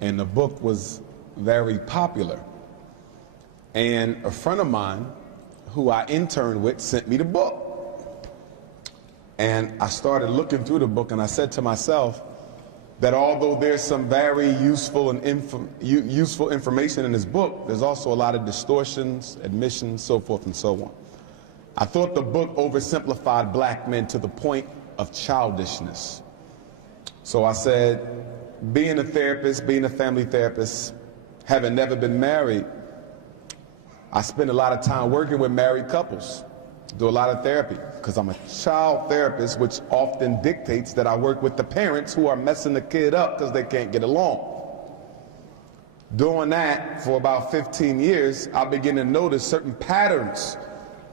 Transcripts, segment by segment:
and the book was very popular. And a friend of mine who I interned with sent me the book. And I started looking through the book, and I said to myself that although there's some very useful and useful information in this book, there's also a lot of distortions, admissions, so forth and so on. I thought the book oversimplified black men to the point of childishness. So I said, being a therapist, being a family therapist, having never been married, I spend a lot of time working with married couples, do a lot of therapy, because I'm a child therapist, which often dictates that I work with the parents who are messing the kid up because they can't get along. Doing that for about 15 years, I begin to notice certain patterns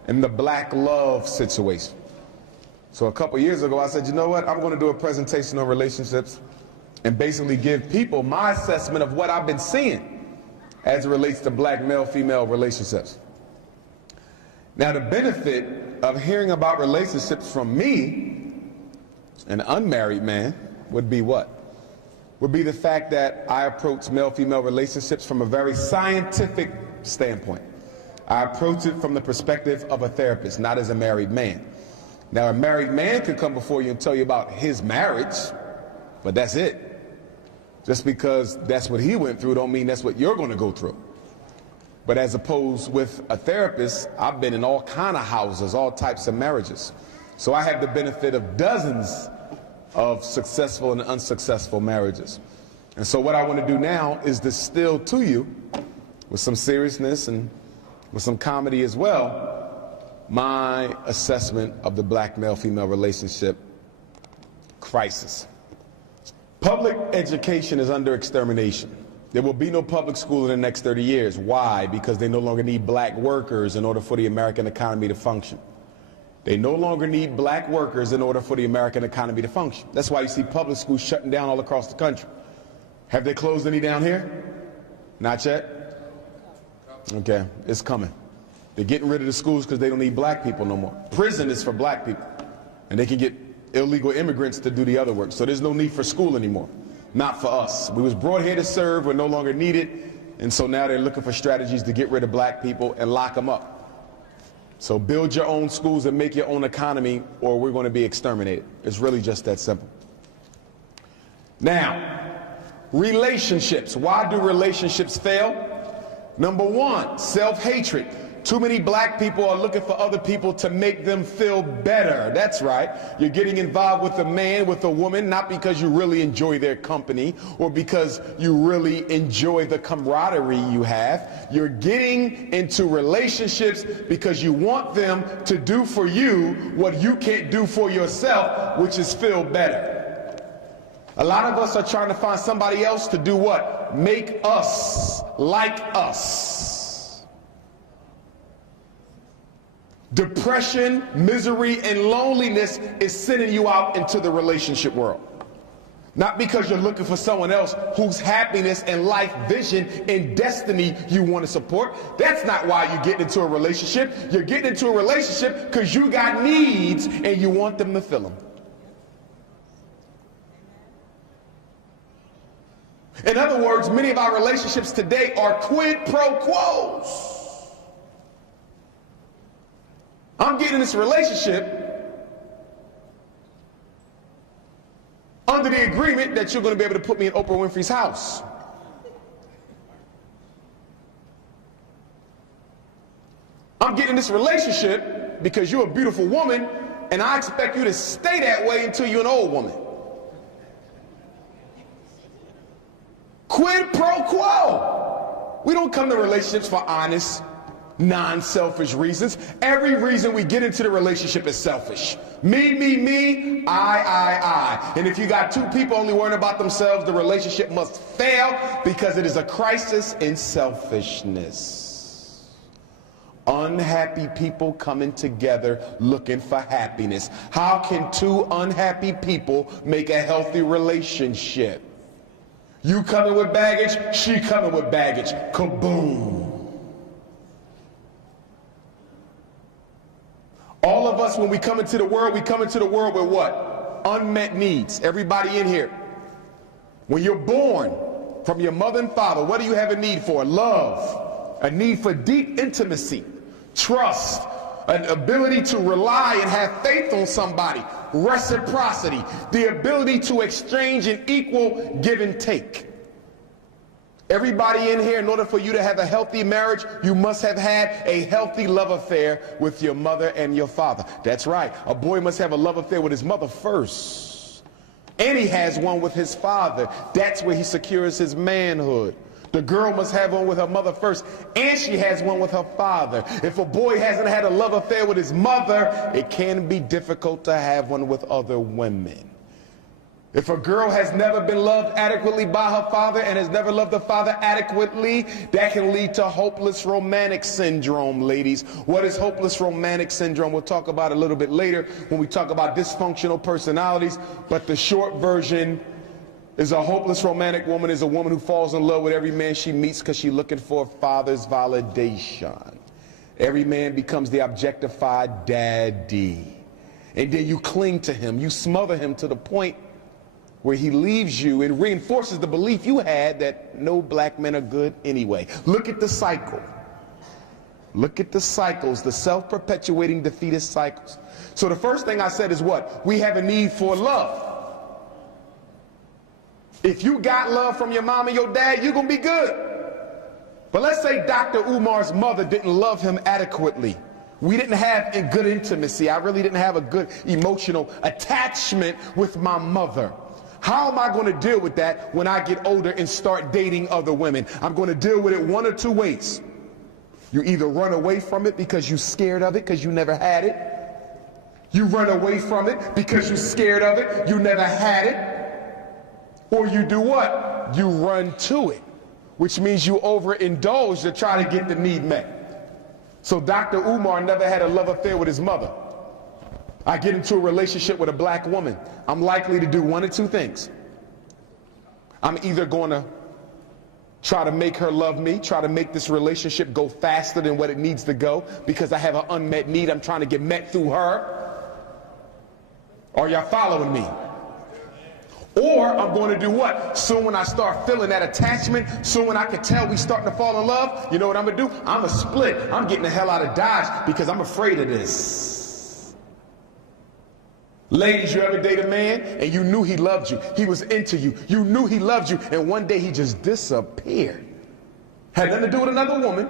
in the black love situation. So a couple years ago, I said, you know what, I'm going to do a presentation on relationships and basically give people my assessment of what I've been seeing as it relates to black male-female relationships. Now, the benefit of hearing about relationships from me, an unmarried man, would be what? Would be the fact that I approach male-female relationships from a very scientific standpoint. I approach it from the perspective of a therapist, not as a married man. Now, a married man could come before you and tell you about his marriage, but that's it. Just because that's what he went through don't mean that's what you're going to go through. But as opposed with a therapist, I've been in all kind of houses, all types of marriages. So I have the benefit of dozens of successful and unsuccessful marriages. And so what I want to do now is distill to you, with some seriousness and with some comedy as well, my assessment of the black male-female relationship crisis. Public education is under extermination. There will be no public school in the next 30 years. Why? Because they no longer need black workers in order for the American economy to function. They no longer need black workers in order for the American economy to function. That's why you see public schools shutting down all across the country. Have they closed any down here? Not yet? Okay, it's coming. They're getting rid of the schools because they don't need black people no more. Prison is for black people, and they can get illegal immigrants to do the other work. So there's no need for school anymore. Not for us. We was brought here to serve, we're no longer needed, and so now they're looking for strategies to get rid of black people and lock them up. So build your own schools and make your own economy, or we're going to be exterminated. It's really just that simple. Now, relationships. Why do relationships fail? Number one, self-hatred. Too many black people are looking for other people to make them feel better. That's right. You're getting involved with a man, with a woman, not because you really enjoy their company or because you really enjoy the camaraderie you have. You're getting into relationships because you want them to do for you what you can't do for yourself, which is feel better. A lot of us are trying to find somebody else to do what? Make us like us. Depression, misery, and loneliness is sending you out into the relationship world. Not because you're looking for someone else whose happiness and life vision and destiny you want to support. That's not why you get into a relationship. You're getting into a relationship because you got needs and you want them to fill them. In other words, many of our relationships today are quid pro quos. I'm getting in this relationship under the agreement that you're going to be able to put me in Oprah Winfrey's house. I'm getting in this relationship because you're a beautiful woman and I expect you to stay that way until you're an old woman. Quid pro quo. We don't come to relationships for honest, non-selfish reasons. Every reason we get into the relationship is selfish. Me, I. And if you got two people only worrying about themselves, the relationship must fail because it is a crisis in selfishness. Unhappy people coming together looking for happiness. How can two unhappy people make a healthy relationship? You coming with baggage, she coming with baggage. Kaboom. All of us, when we come into the world with what? Unmet needs. Everybody in here. When you're born, from your mother and father, what do you have a need for? Love, a need for deep intimacy, trust, an ability to rely and have faith on somebody, reciprocity, the ability to exchange an equal give and take. Everybody in here, in order for you to have a healthy marriage, you must have had a healthy love affair with your mother and your father. That's right. A boy must have a love affair with his mother first. And he has one with his father. That's where he secures his manhood. The girl must have one with her mother first, and she has one with her father. If a boy hasn't had a love affair with his mother, it can be difficult to have one with other women. If a girl has never been loved adequately by her father and has never loved her father adequately, that can lead to hopeless romantic syndrome, ladies. What is hopeless romantic syndrome? We'll talk about it a little bit later when we talk about dysfunctional personalities, but the short version is a hopeless romantic woman is a woman who falls in love with every man she meets because she's looking for a father's validation. Every man becomes the objectified daddy. And then you cling to him. You smother him to the point where he leaves you. It reinforces the belief you had that no black men are good anyway. Look at the cycle. Look at the cycles, the self-perpetuating defeatist cycles. So the first thing I said is what? We have a need for love. If you got love from your mom and your dad, you're going to be good. But let's say Dr. Umar's mother didn't love him adequately. We didn't have a good intimacy. I really didn't have a good emotional attachment with my mother. How am I going to deal with that when I get older and start dating other women? I'm going to deal with it one or two ways. You either run away from it because you're scared of it because you never had it. You run away from it because you're scared of it, you never had it. Or you do what? You run to it, which means you overindulge to try to get the need met. So Dr. Umar never had a love affair with his mother. I get into a relationship with a black woman. I'm likely to do one or two things. I'm either going to try to make her love me, try to make this relationship go faster than what it needs to go because I have an unmet need I'm trying to get met through her. Are y'all following me? Or I'm going to do what? Soon when I start feeling that attachment, soon when I can tell we starting to fall in love, you know what I'm going to do? I'm going to split. I'm getting the hell out of Dodge because I'm afraid of this. Ladies, you ever date a man and you knew he loved you, he was into you, you knew he loved you, and one day he just disappeared. Had nothing to do with another woman.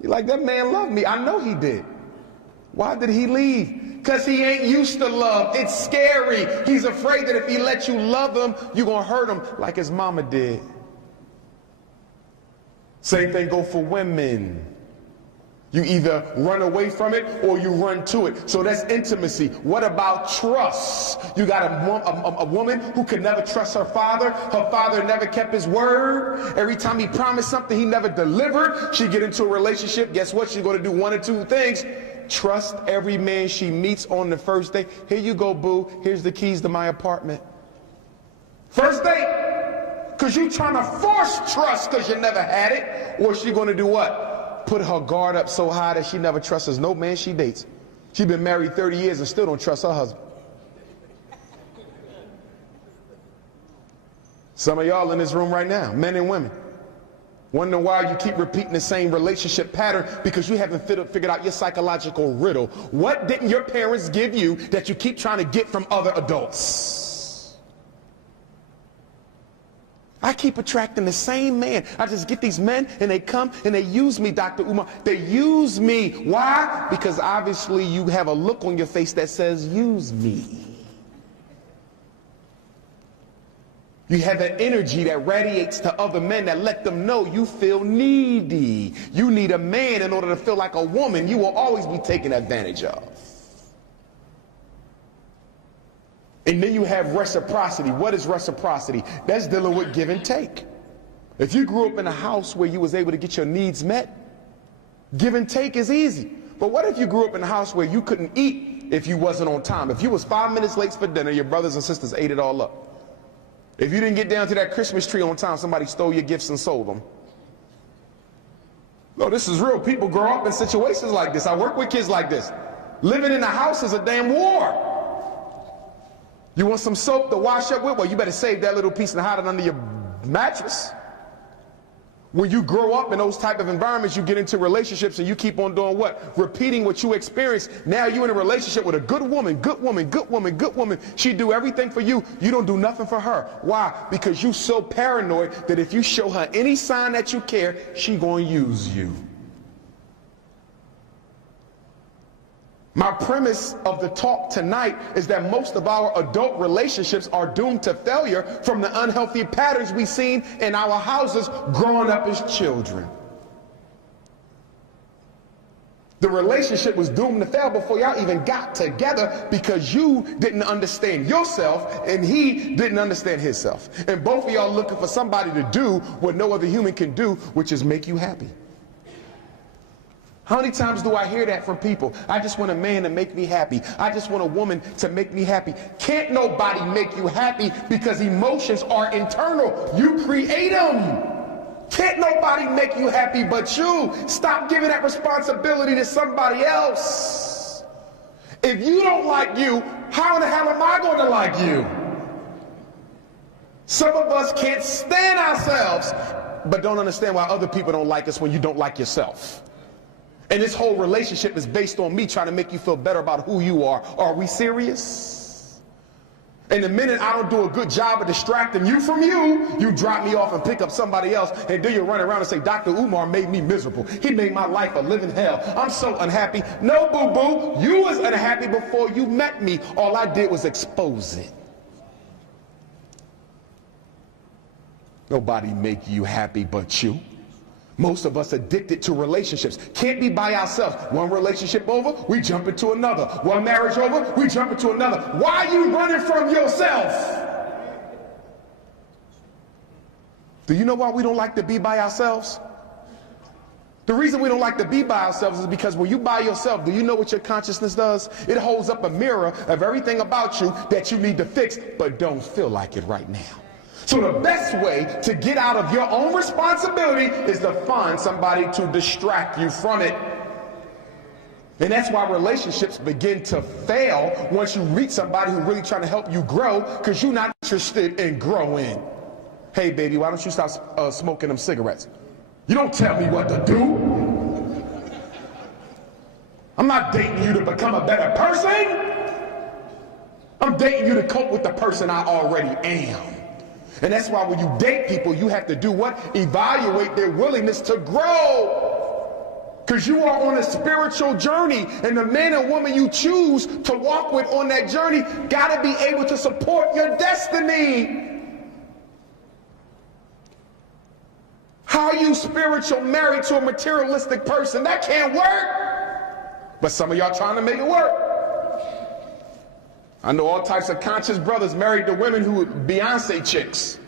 You're like, that man loved me. I know he did. Why did he leave? Because he ain't used to love. It's scary. He's afraid that if he lets you love him, you're going to hurt him like his mama did. Same thing go for women. You either run away from it or you run to it. So that's intimacy. What about trust? You got a woman who could never trust her father. Her father never kept his word. Every time he promised something, he never delivered. She get into a relationship. Guess what? She's going to do one or two things. Trust every man she meets on the first date. Here you go, boo. Here's the keys to my apartment. First date. Because you're trying to force trust because you never had it. Or is she going to do what? Put her guard up so high that she never trusts no man she dates. She's been married 30 years and still don't trust her husband. Some of y'all in this room right now, men and women, wondering why you keep repeating the same relationship pattern because you haven't figured out your psychological riddle. What didn't your parents give you that you keep trying to get from other adults? I keep attracting the same man. I just get these men and they come and they use me, Dr. Umar. They use me. Why? Because obviously you have a look on your face that says, use me. You have an energy that radiates to other men that let them know you feel needy. You need a man in order to feel like a woman you will always be taken advantage of. And then you have reciprocity. What is reciprocity? That's dealing with give and take. If you grew up in a house where you was able to get your needs met, give and take is easy. But what if you grew up in a house where you couldn't eat if you wasn't on time? If you was 5 minutes late for dinner, your brothers and sisters ate it all up. If you didn't get down to that Christmas tree on time, somebody stole your gifts and sold them. No, this is real. People grow up in situations like this. I work with kids like this. Living in a house is a damn war. You want some soap to wash up with? Well, you better save that little piece and hide it under your mattress. When you grow up in those type of environments, you get into relationships and you keep on doing what? Repeating what you experienced. Now you're in a relationship with a good woman, good woman, good woman, good woman. She do everything for you. You don't do nothing for her. Why? Because you so paranoid that if you show her any sign that you care, she gonna use you. My premise of the talk tonight is that most of our adult relationships are doomed to failure from the unhealthy patterns we've seen in our houses growing up as children. The relationship was doomed to fail before y'all even got together because you didn't understand yourself and he didn't understand himself. And both of y'all looking for somebody to do what no other human can do, which is make you happy. How many times do I hear that from people? I just want a man to make me happy. I just want a woman to make me happy. Can't nobody make you happy because emotions are internal. You create them. Can't nobody make you happy but you. Stop giving that responsibility to somebody else. If you don't like you, how in the hell am I going to like you? Some of us can't stand ourselves, but don't understand why other people don't like us when you don't like yourself. And this whole relationship is based on me trying to make you feel better about who you are. Are we serious? And the minute I don't do a good job of distracting you from you, you drop me off and pick up somebody else, and then you run around and say, Dr. Umar made me miserable. He made my life a living hell. I'm so unhappy. No, boo-boo, you was unhappy before you met me. All I did was expose it. Nobody make you happy but you. Most of us addicted to relationships. Can't be by ourselves. One relationship over, we jump into another. One marriage over, we jump into another. Why are you running from yourself? Do you know why we don't like to be by ourselves? The reason we don't like to be by ourselves is because when you by yourself, do you know what your consciousness does? It holds up a mirror of everything about you that you need to fix, but don't feel like it right now. So the best way to get out of your own responsibility is to find somebody to distract you from it. And that's why relationships begin to fail once you meet somebody who's really trying to help you grow, because you're not interested in growing. Hey, baby, why don't you stop smoking them cigarettes? You don't tell me what to do. I'm not dating you to become a better person. I'm dating you to cope with the person I already am. And that's why when you date people, you have to do what? Evaluate their willingness to grow. Because you are on a spiritual journey, and the man and woman you choose to walk with on that journey got to be able to support your destiny. How are you spiritual married to a materialistic person? That can't work. But some of y'all trying to make it work. I know all types of conscious brothers married to women who were Beyonce chicks.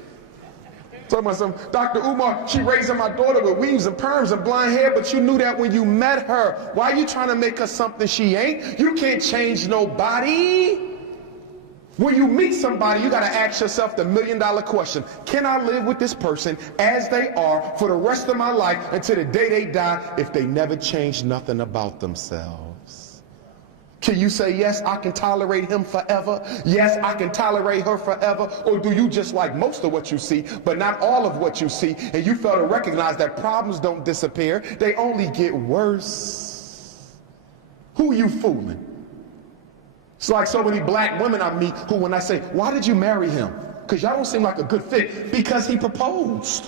Talking about some, Dr. Umar, she raising my daughter with weaves and perms and blonde hair, but you knew that when you met her. Why are you trying to make her something she ain't? You can't change nobody. When you meet somebody, you got to ask yourself the million-dollar question. Can I live with this person as they are for the rest of my life until the day they die if they never change nothing about themselves? Can you say, yes, I can tolerate him forever? Yes, I can tolerate her forever? Or do you just like most of what you see, but not all of what you see, and you fail to recognize that problems don't disappear, they only get worse? Who are you fooling? It's like so many black women I meet who, when I say, why did you marry him? Because y'all don't seem like a good fit. Because he proposed.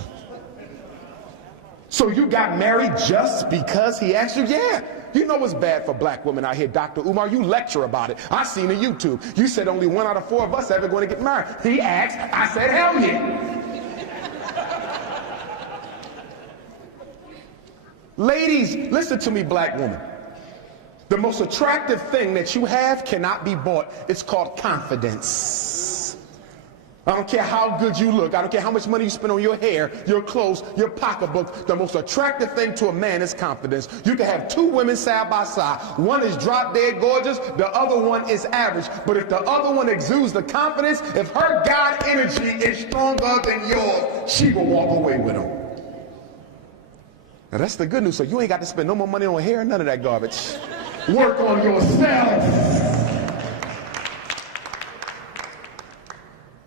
So you got married just because he asked you? Yeah. You know what's bad for black women out here, Dr. Umar? You lecture about it. I seen it on YouTube. You said only 1 out of 4 of us ever going to get married. He asked, I said, hell yeah. Ladies, listen to me, black women. The most attractive thing that you have cannot be bought. It's called confidence. I don't care how good you look. I don't care how much money you spend on your hair, your clothes, your pocketbook. The most attractive thing to a man is confidence. You can have 2 women side by side. One is drop dead gorgeous. The other one is average. But if the other one exudes the confidence, if her God energy is stronger than yours, she will walk away with him. Now that's the good news. So you ain't got to spend no more money on hair, none of that garbage. Work on yourself.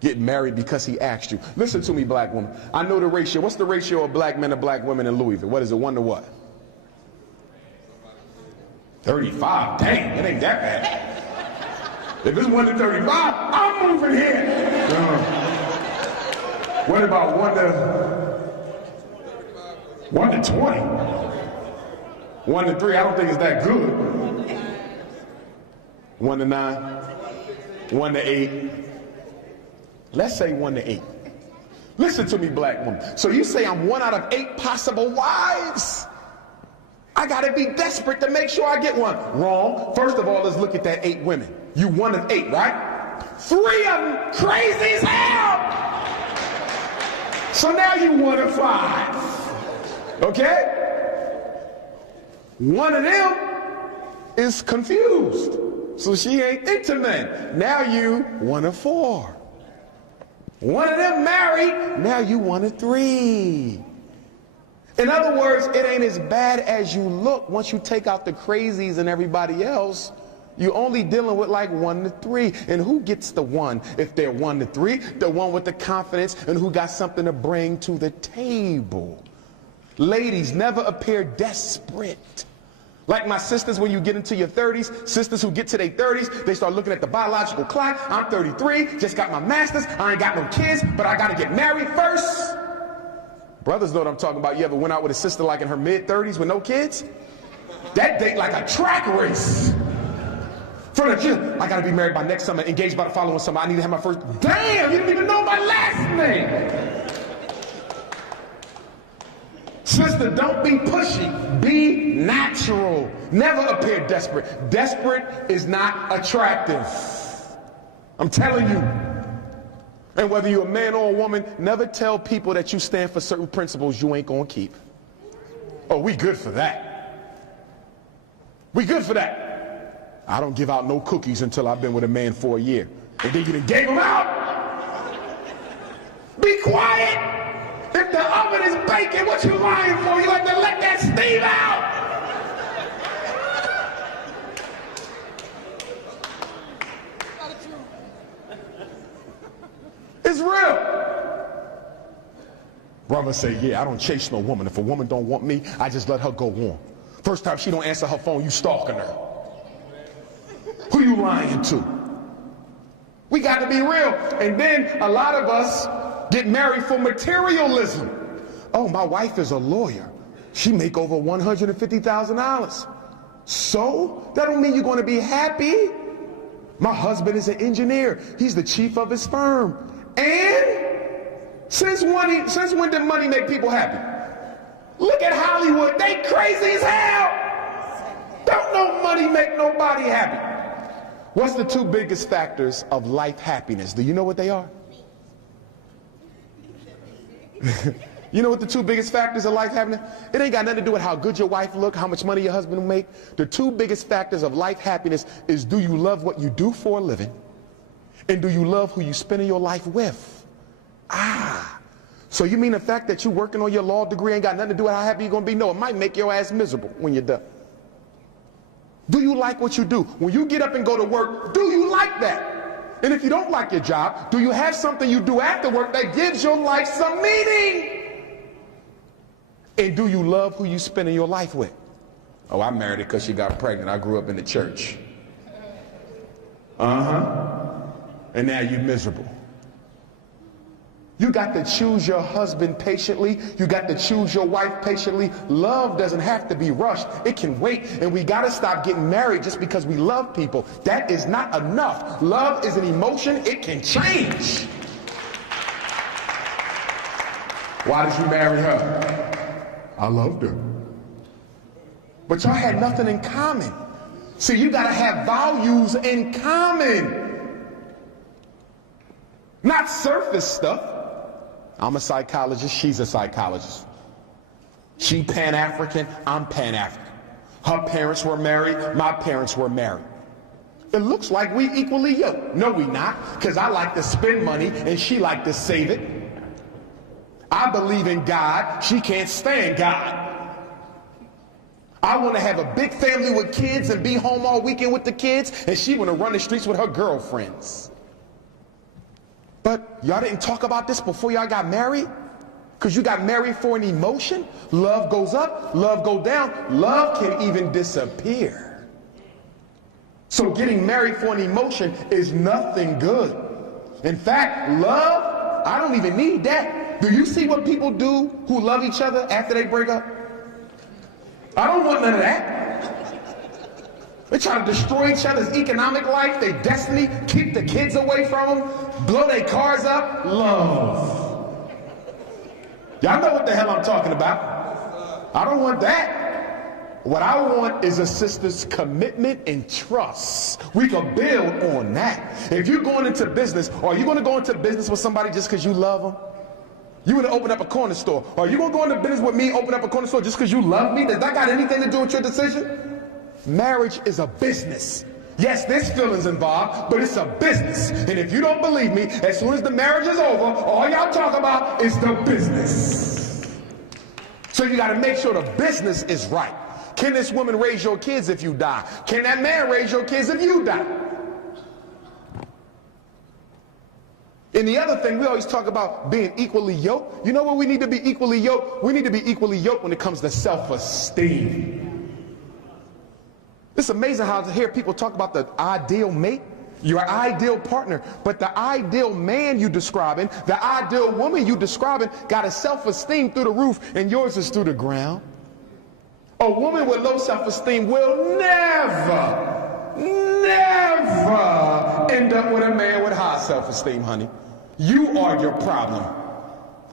get married because he asked you. Listen to me, black woman. I know the ratio. What's the ratio of black men to black women in Louisville? What is it, 1 to what? 35. Dang, it ain't that bad. If it's 1 to 35, I'm moving here. What about 1 to 20? 1 to 3, I don't think it's that good. 1 to 9, 1 to 8. Let's say 1 to 8. Listen to me, black woman. So you say I'm 1 out of 8 possible wives? I gotta be desperate to make sure I get one. Wrong. First of all, let's look at that 8 women. You 1 of 8, right? 3 of them crazy as hell. So now you 1 of 5. Okay? 1 of them is confused. So she ain't into men. Now you 1 of 4. 1 of them married. Now you 1 of 3. In other words, it ain't as bad as you look. Once you take out the crazies and everybody else, you're only dealing with like 1 to 3. And who gets the 1 if they're 1 to 3? The one with the confidence and who got something to bring to the table. Ladies, never appear desperate. Like my sisters, when you get into your 30s, sisters who get to their 30s, they start looking at the biological clock. I'm 33, just got my master's, I ain't got no kids, but I gotta get married first. Brothers know what I'm talking about. You ever went out with a sister like in her mid-30s with no kids? That date like a track race. For the kid, I gotta be married by next summer, engaged by the following summer. I need to have my first. Damn, you didn't even know my last name. Sister, don't be pushy. Be natural. Never appear desperate. Desperate is not attractive. I'm telling you. And whether you're a man or a woman, never tell people that you stand for certain principles you ain't gonna keep. Oh, we good for that. We good for that. I don't give out no cookies until I've been with a man for a year. And then you done gave them out. Be quiet. If the oven is baking, what you lying for? You like to let that steam out. It's real. Brother say, yeah, I don't chase no woman. If a woman don't want me, I just let her go on. First time she don't answer her phone, you stalking her. Who you lying to? We got to be real. And then a lot of us get married for materialism. Oh, my wife is a lawyer. She make over $150,000. So that don't mean you're going to be happy. My husband is an engineer. He's the chief of his firm. And since when did money make people happy? Look at Hollywood. They crazy as hell. Don't no money make nobody happy. What's the 2 biggest factors of life happiness? Do you know what they are? You know what the 2 biggest factors of life happiness? It ain't got nothing to do with how good your wife look, how much money your husband will make. The 2 biggest factors of life happiness is, do you love what you do for a living? And do you love who you spending your life with? So you mean the fact that you working on your law degree ain't got nothing to do with how happy you're going to be? No, it might make your ass miserable when you're done. Do you like what you do? When you get up and go to work, do you like that? And if you don't like your job, do you have something you do after work that gives your life some meaning? And do you love who you spending your life with? Oh, I married her because she got pregnant. I grew up in the church. And now you're miserable. You got to choose your husband patiently. You got to choose your wife patiently. Love doesn't have to be rushed. It can wait. And we got to stop getting married just because we love people. That is not enough. Love is an emotion. It can change. Why did you marry her? I loved her. But y'all had nothing in common. See, you got to have values in common. Not surface stuff. I'm a psychologist, she's a psychologist. She Pan-African, I'm Pan-African. Her parents were married, my parents were married. It looks like we equally yoked. No, we not, because I like to spend money and she like to save it. I believe in God, she can't stand God. I want to have a big family with kids and be home all weekend with the kids, and she want to run the streets with her girlfriends. But y'all didn't talk about this before y'all got married? Because you got married for an emotion? Love goes up, love goes down, love can even disappear. So getting married for an emotion is nothing good. In fact, love, I don't even need that. Do you see what people do who love each other after they break up? I don't want none of that. They try to destroy each other's economic life, their destiny, keep the kids away from them, blow their cars up. Love. Y'all know what the hell I'm talking about. I don't want that. What I want is a sister's commitment and trust. We can build on that. If you're going into business, or you're going to go into business with somebody just because you love them, you want to open up a corner store, or you going to go into business with me, open up a corner store just because you love me? Does that got anything to do with your decision? Marriage is a business. Yes, there's feelings involved, but it's a business. And if you don't believe me, as soon as the marriage is over, all y'all talk about is the business. So you got to make sure the business is right. Can this woman raise your kids if you die? Can that man raise your kids if you die? And the other thing, we always talk about being equally yoked. You know what we need to be equally yoked? We need to be equally yoked when it comes to self-esteem. It's amazing how to hear people talk about the ideal mate, your ideal partner, but the ideal man you describing, the ideal woman you describing got a self-esteem through the roof and yours is through the ground. A woman with low self-esteem will never end up with a man with high self-esteem, honey. You are your problem.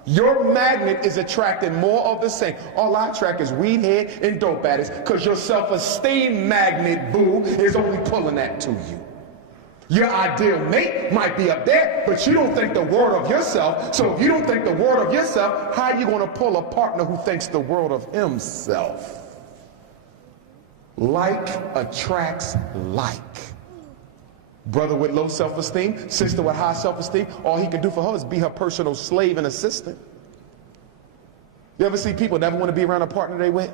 Your magnet is attracting more of the same. All I attract is weed head and dope addicts, because your self-esteem magnet, boo, is only pulling that to you. Your ideal mate might be up there, but you don't think the world of yourself. So if you don't think the world of yourself, how are you going to pull a partner who thinks the world of himself? Like attracts like. Brother with low self-esteem, sister with high self-esteem, all he can do for her is be her personal slave and assistant. You ever see people never want to be around a partner they with?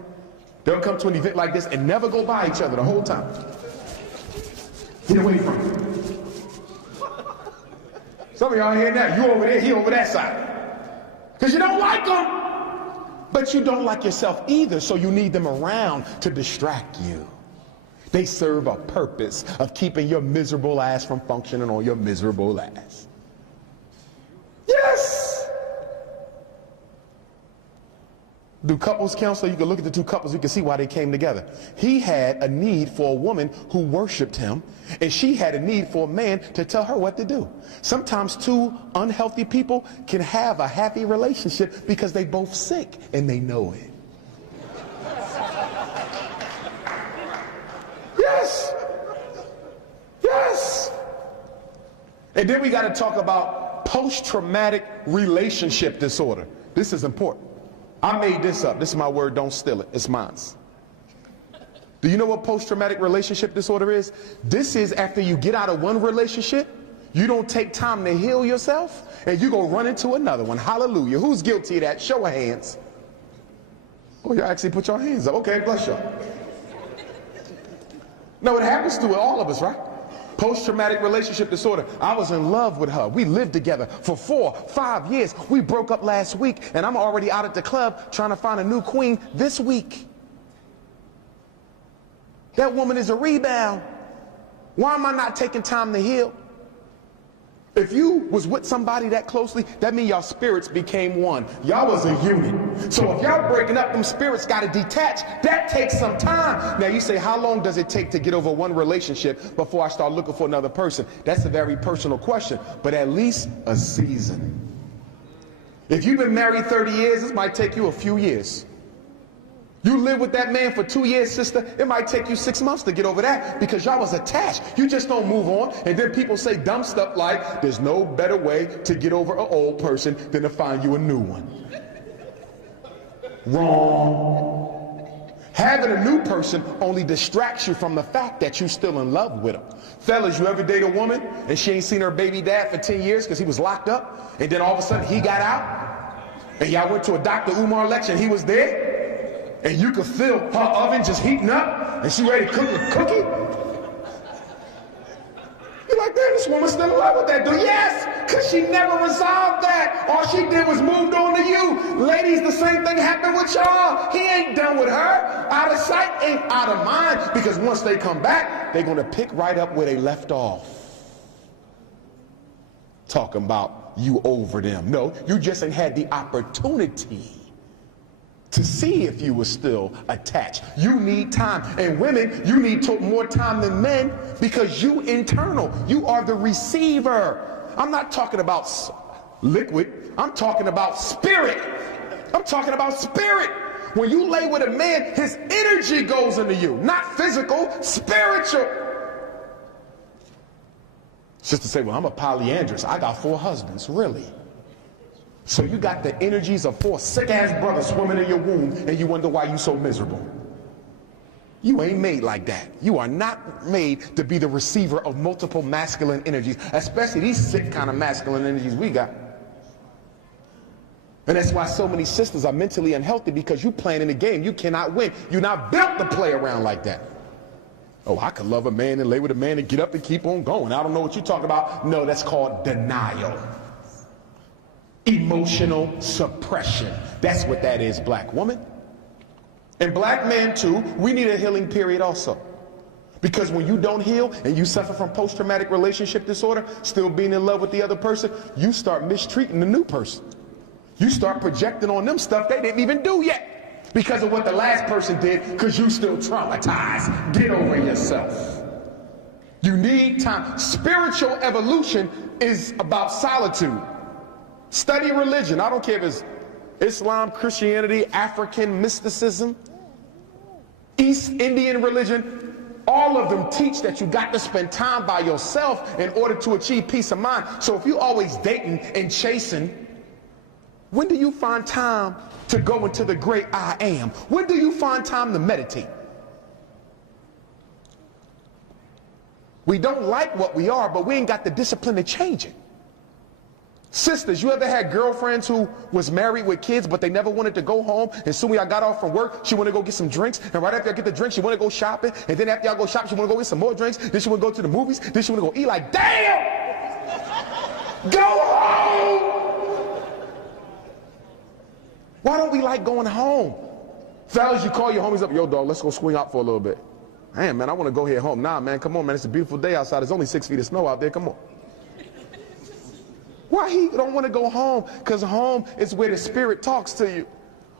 They'll come to an event like this and never go by each other the whole time. Get away from him. Some of y'all hearing that. You over there, he over that side. Because you don't like them. But you don't like yourself either, so you need them around to distract you. They serve a purpose of keeping your miserable ass from functioning on your miserable ass. Yes! Do couples counsel? You can look at the two couples, you can see why they came together. He had a need for a woman who worshiped him, and she had a need for a man to tell her what to do. Sometimes two unhealthy people can have a happy relationship because they both sick and they know it. Yes. Yes. And then we got to talk about post-traumatic relationship disorder. This is important. I made this up. This is my word. Don't steal it. It's mine. Do you know what post-traumatic relationship disorder is? This is after you get out of one relationship, you don't take time to heal yourself, and you go run into another one. Hallelujah. Who's guilty of that? Show of hands. Oh, you actually put your hands up. Okay, bless you. No, it happens to all of us, right? Post-traumatic relationship disorder. I was in love with her. We lived together for 4, 5 years. We broke up last week, and I'm already out at the club trying to find a new queen this week. That woman is a rebound. Why am I not taking time to heal? If you was with somebody that closely, that means y'all spirits became one. Y'all was a unit. So if y'all breaking up, them spirits got to detach. That takes some time. Now you say, how long does it take to get over one relationship before I start looking for another person? That's a very personal question, but at least a season. If you've been married 30 years, this might take you a few years. You live with that man for 2 years, sister, it might take you 6 months to get over that because y'all was attached. You just don't move on. And then people say dumb stuff like, there's no better way to get over an old person than to find you a new one. Wrong. Having a new person only distracts you from the fact that you're still in love with them. Fellas, you ever date a woman and she ain't seen her baby dad for 10 years because he was locked up, and then all of a sudden he got out, and y'all went to a Dr. Umar lecture and he was there? And you could feel her oven just heating up, and she ready to cook a cookie. You're like, man, this woman's still in love with that dude. Yes, Because she never resolved that. All she did was moved on to you. Ladies, the same thing happened with y'all. He ain't done with her. Out of sight ain't out of mind. Because once they come back, they're going to pick right up where they left off. Talking about you over them. No, you just ain't had the opportunity to see if you were still attached. You need time. And women, you need more time than men because you internal. You are the receiver. I'm not talking about liquid. I'm talking about spirit. I'm talking about spirit. When you lay with a man, his energy goes into you. Not physical, spiritual. Sister say, well, I'm a polyandrous. I got 4 husbands. Really? So you got the energies of 4 sick-ass brothers swimming in your womb, and you wonder why you so miserable. You ain't made like that. You are not made to be the receiver of multiple masculine energies, especially these sick kind of masculine energies we got. And that's why so many sisters are mentally unhealthy, because you playing in the game. You cannot win. You're not built to play around like that. Oh, I could love a man and lay with a man and get up and keep on going. I don't know what you're talking about. No, that's called denial. Emotional suppression. That's what that is, black woman. And black men too, we need a healing period also. Because when you don't heal and you suffer from post-traumatic relationship disorder, still being in love with the other person, you start mistreating the new person. You start projecting on them stuff they didn't even do yet because of what the last person did, because you still traumatized. Get over yourself. You need time. Spiritual evolution is about solitude. Study religion. I don't care if it's Islam, Christianity, African mysticism, East Indian religion. All of them teach that you got to spend time by yourself in order to achieve peace of mind. So if you're always dating and chasing, when do you find time to go into the great I am? When do you find time to meditate? We don't like what we are, but we ain't got the discipline to change it. Sisters, you ever had girlfriends who was married with kids, but they never wanted to go home? And soon as I got off from work, she wanted to go get some drinks. And right after I get the drinks, she wanted to go shopping. And then after I go shopping, she wanted to go get some more drinks. Then she wanted to go to the movies. Then she wanted to go eat. Like, damn! Go home! Why don't we like going home? Fellas, you call your homies up. Yo, dog, let's go swing out for a little bit. Man, I want to go head home. Nah, man, come on, man. It's a beautiful day outside. There's only 6 feet of snow out there. Come on. Why he don't want to go home? Because home is where the spirit talks to you.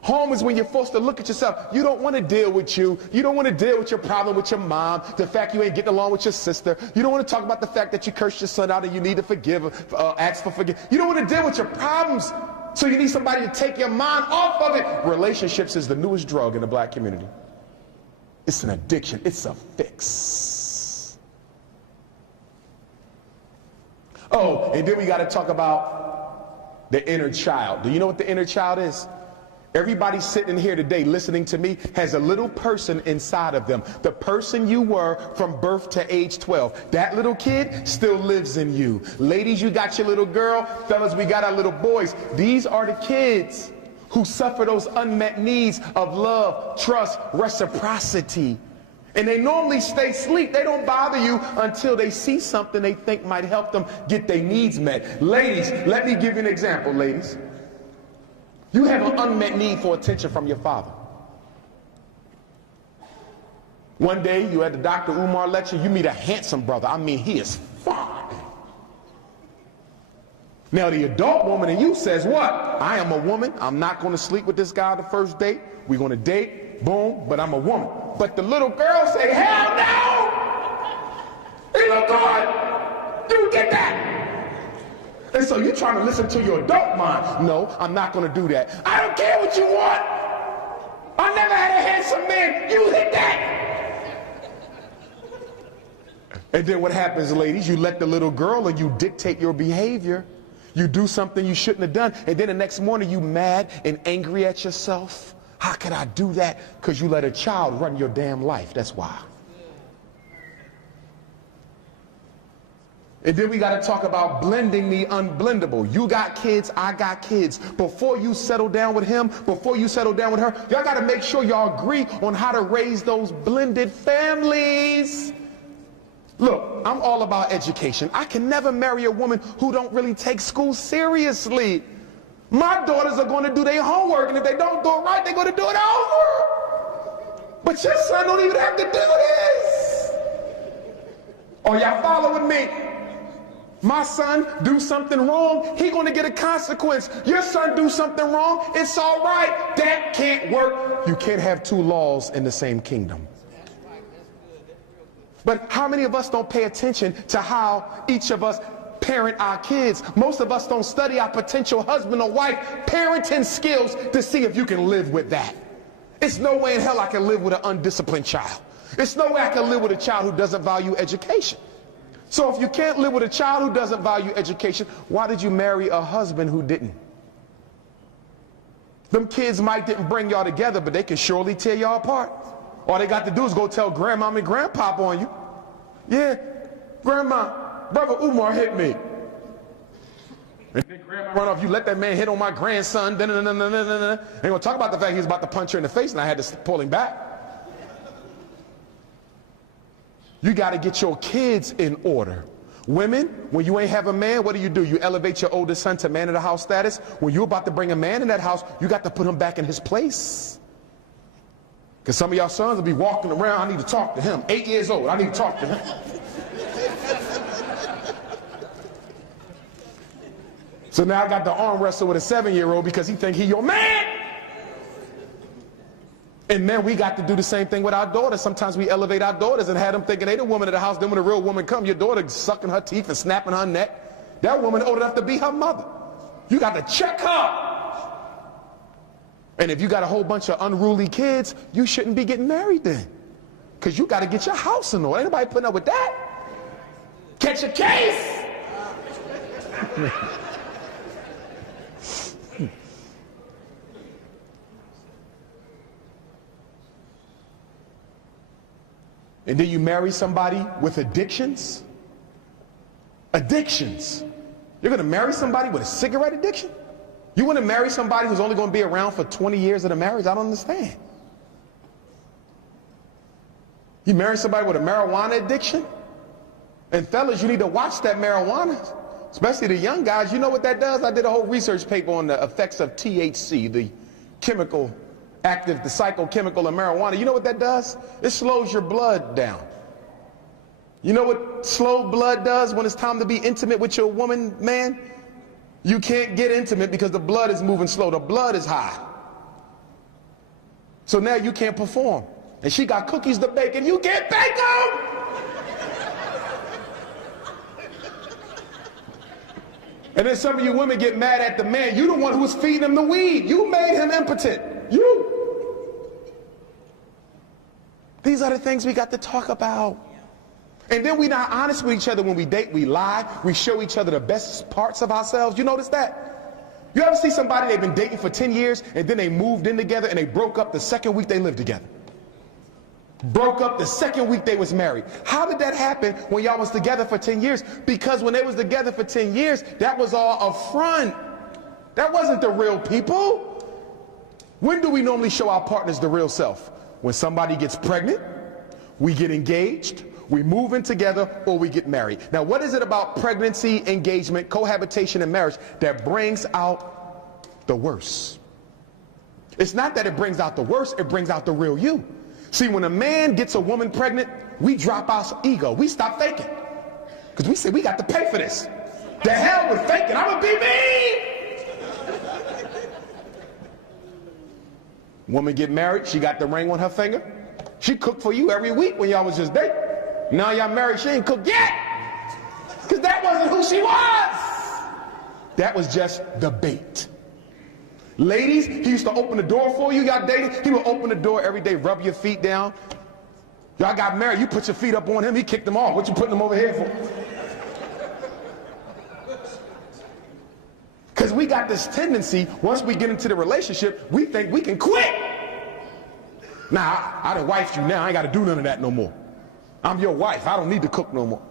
Home is when you're forced to look at yourself. You don't want to deal with you. You don't want to deal with your problem with your mom, the fact you ain't getting along with your sister. You don't want to talk about the fact that you cursed your son out and you need to forgive, ask for forgiveness. You don't want to deal with your problems. So you need somebody to take your mind off of it. Relationships is the newest drug in the black community. It's an addiction. It's a fix. Oh, and then we got to talk about the inner child. Do you know what the inner child is? Everybody sitting here today listening to me has a little person inside of them. The person you were from birth to age 12. That little kid still lives in you. Ladies, you got your little girl. Fellas, we got our little boys. These are the kids who suffer those unmet needs of love, trust, reciprocity. And they normally stay asleep. They don't bother you until they see something they think might help them get their needs met. Ladies, let me give you an example, ladies. You have an unmet need for attention from your father. One day, you at the Dr. Umar lecture, you meet a handsome brother. I mean, he is fine. Now, the adult woman in you says, what? I am a woman. I'm not going to sleep with this guy the first date. We're going to date, boom, but I'm a woman. But the little girl say, hell no! He look good! You get that! And so you're trying to listen to your adult mind. No, I'm not going to do that. I don't care what you want! I never had a handsome man. You hit that! And then what happens, ladies? You let the little girl and you dictate your behavior. You do something you shouldn't have done. And then the next morning you mad and angry at yourself. How could I do that? Because you let a child run your damn life. That's why. And then we got to talk about blending the unblendable. You got kids, I got kids. Before you settle down with him, before you settle down with her, y'all got to make sure y'all agree on how to raise those blended families. Look, I'm all about education. I can never marry a woman who don't really take school seriously. My daughters are going to do their homework, and if they don't do it right, they're going to do it over. But your son don't even have to do this. Are y'all following me? My son do something wrong, he going to get a consequence. Your son do something wrong, it's all right. That can't work. You can't have two laws in the same kingdom. But how many of us don't pay attention to how each of us parent our kids? Most of us don't study our potential husband or wife parenting skills to see if you can live with that. It's no way in hell I can live with an undisciplined child. It's no way I can live with a child who doesn't value education. So if you can't live with a child who doesn't value education, why did you marry a husband who didn't? Them kids might didn't bring y'all together, but they can surely tear y'all apart. All they got to do is go tell grandma and grandpop on you. Yeah, grandma, brother Umar hit me. And then grandma run off, you let that man hit on my grandson. Ain't gonna talk about the fact he was about to punch her in the face and I had to pull him back. You got to get your kids in order. Women, when you ain't have a man, what do? You elevate your oldest son to man of the house status. When you're about to bring a man in that house, you got to put him back in his place. Because some of y'all sons will be walking around, I need to talk to him. 8 years old, I need to talk to him. So now I got the arm wrestle with a 7-year-old because he think he your man. And then we got to do the same thing with our daughters. Sometimes we elevate our daughters and have them thinking they the woman of the house. Then when a real woman come, your daughter sucking her teeth and snapping her neck. That woman old enough to be her mother. You got to check her. And if you got a whole bunch of unruly kids, you shouldn't be getting married then. Because you got to get your house in order. Ain't nobody putting up with that. Catch a case. And then you marry somebody with addictions? Addictions. You're going to marry somebody with a cigarette addiction? You want to marry somebody who's only going to be around for 20 years of the marriage? I don't understand. You marry somebody with a marijuana addiction? And fellas, you need to watch that marijuana, especially the young guys. You know what that does? I did a whole research paper on the effects of THC, the chemical active, the psychochemical of marijuana. You know what that does? It slows your blood down. You know what slow blood does when it's time to be intimate with your woman, man? You can't get intimate because the blood is moving slow. The blood is high. So now you can't perform. And she got cookies to bake and you can't bake them! And then some of you women get mad at the man. You the one who was feeding him the weed. You made him impotent. You. These are the things we got to talk about. And then we're not honest with each other when we date. We lie. We show each other the best parts of ourselves. You notice that? You ever see somebody they've been dating for 10 years and then they moved in together and they broke up the second week they lived together? Broke up the second week they was married. How did that happen when y'all was together for 10 years? Because when they was together for 10 years, that was all a front. That wasn't the real people. When do we normally show our partners the real self? When somebody gets pregnant, we get engaged, we move in together, or we get married. Now, what is it about pregnancy, engagement, cohabitation, and marriage that brings out the worst? It's not that it brings out the worst, it brings out the real you. See, when a man gets a woman pregnant, we drop our ego. We stop faking. Because we say, we got to pay for this. The hell with faking, I'm going to be me. Woman get married, she got the ring on her finger. She cooked for you every week when y'all was just dating. Now y'all married, she ain't cooked yet. Because that wasn't who she was. That was just the bait. Ladies, he used to open the door for you. Y'all dated, he would open the door every day, rub your feet down. Y'all got married, you put your feet up on him, he kicked them off. What you putting them over here for? Because we got this tendency, once we get into the relationship, we think we can quit. Nah, I done wifed you now. I ain't got to do none of that no more. I'm your wife. I don't need to cook no more.